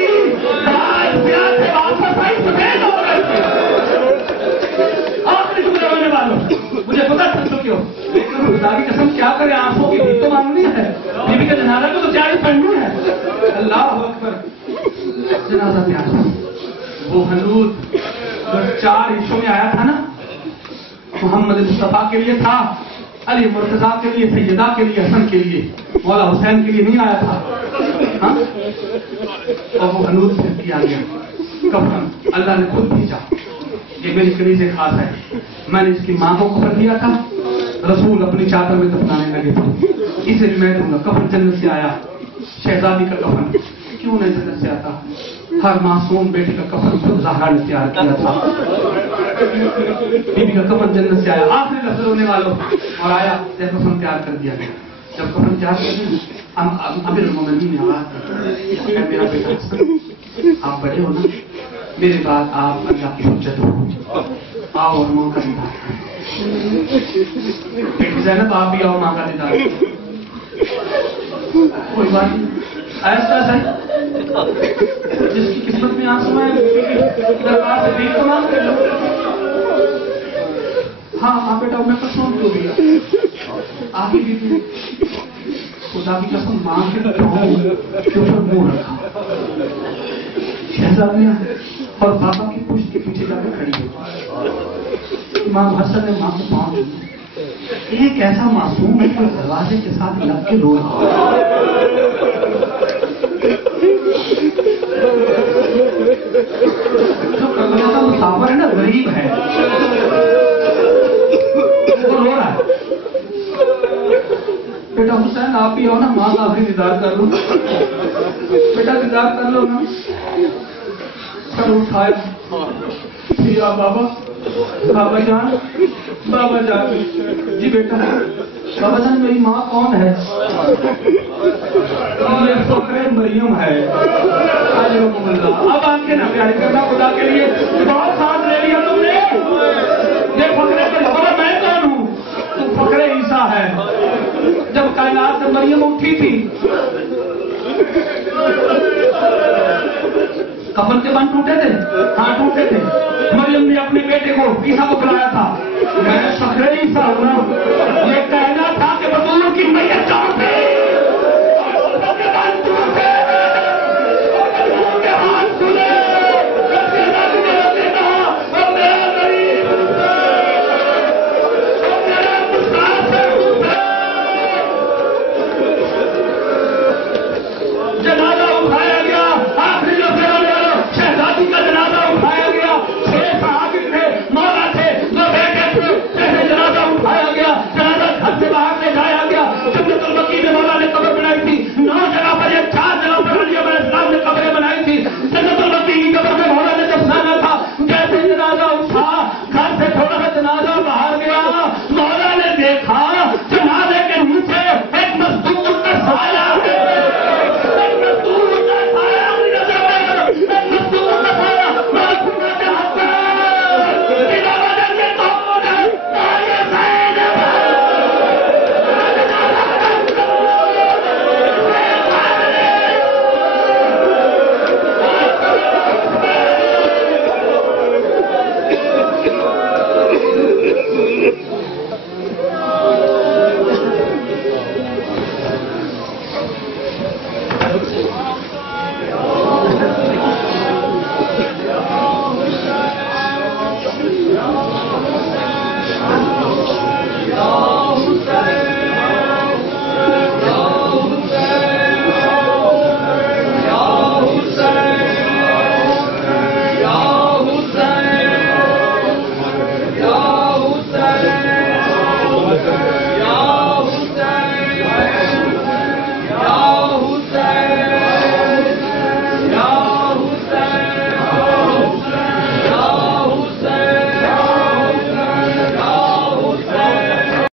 آج پیار سے واپس آئی سفید ہو گئی تھی، آخری ٹکڑے ہونے والوں مجھے پتا چل چکے ہو، لیکن خدا کی قسم کیا کرے آنکھوں کی بھی تو مانگنی ہے، بیوی کا جنازہ کو تو جاری پڑھنی ہے، اللہ اکبر، جنازہ تیار تھا، وہ حنود جو 4 حصوں میں آیا تھا نا، محمد مصطفیٰ کے لیے تھا، علی مرتضیٰ کے لیے، سیدہ کے لیے، حسن کے لیے، مولا حسین کے لیے نہیں آیا تھا، ہاں اور وہ حنود پھر کیا گیا، کفن اللہ نے خود بھیجا، یہ میری کنیز خاص ہے، میں نے اس کی ماں کو کفن دیا تھا، رسول اپنی چادر میں دفنانے لگے تھے، اسے بھی میں دوں گا، کفن جنت سے آیا، شہزادی کا کفن کیوں نہیں جنت سے آتا، ہر معصوم بیٹی کا کفن خود زہرا نے تیار کیا تھا، بیوی کا کفن جنت سے آیا، آخری لفظ ہونے والوں اور آیا جب کفن تیار کر دیا گیا، جب کفن تیار کر دیا امیر المومنین نے آواز دی، میرا بیٹا حسن آپ بڑے ہو نا، میرے بعد آپ اللہ کی حجت ہو، آؤ اور ماں کا دیدار کریں، بیٹی زینب آپ بھی آؤ ماں کا دیدار کریں، کوئی بات نہیں ایسا ہے جس کی قسمت میں آنسو ہے دربار سے بیٹھ کو مانگ کر لو، ہاں ہاں بیٹا میں قسم کیوں دیا آگے بھی خدا کی قسم مانگ کے منہ رکھا، شہزادیاں اور بابا کی پشت کے پیچھے جا کے کھڑی ہوئی، امام حسن نے ماں کو پاؤں ایک ایسا معصوم ہے جو دروازے کے ساتھ لگ کے رو رہا جو کربلا کا مسافر ہے نا، غریب ہے، وہ رو رہا ہے، آپ ہی ہو نا، ماں کا آخری دیدار کر لوں. بیٹا دیدار کر لو نا. سر اٹھایا، یا بابا، بابا جان، بابا جان. جی بیٹا. بابا جان میری ماں کون ہے؟ یہ فخر مریم ہے. اب آن کے نہ پیاری کرنا خدا کے لیے. بہت ساتھ لے لیا تم نے. یہ فخر پر میں کون ہوں؟ تم فخر عیسیٰ ہے. جب کائنات میں مریم اٹھی تھی، کفن کے بند ٹوٹے تھے؟ ہاں ٹوٹے تھے. مریم نے اپنے بیٹے کو عیسیٰ کو بلایا تھا. میں فخر عیسیٰ ہوں. یہ کہنا تھا کہ بطول کی میت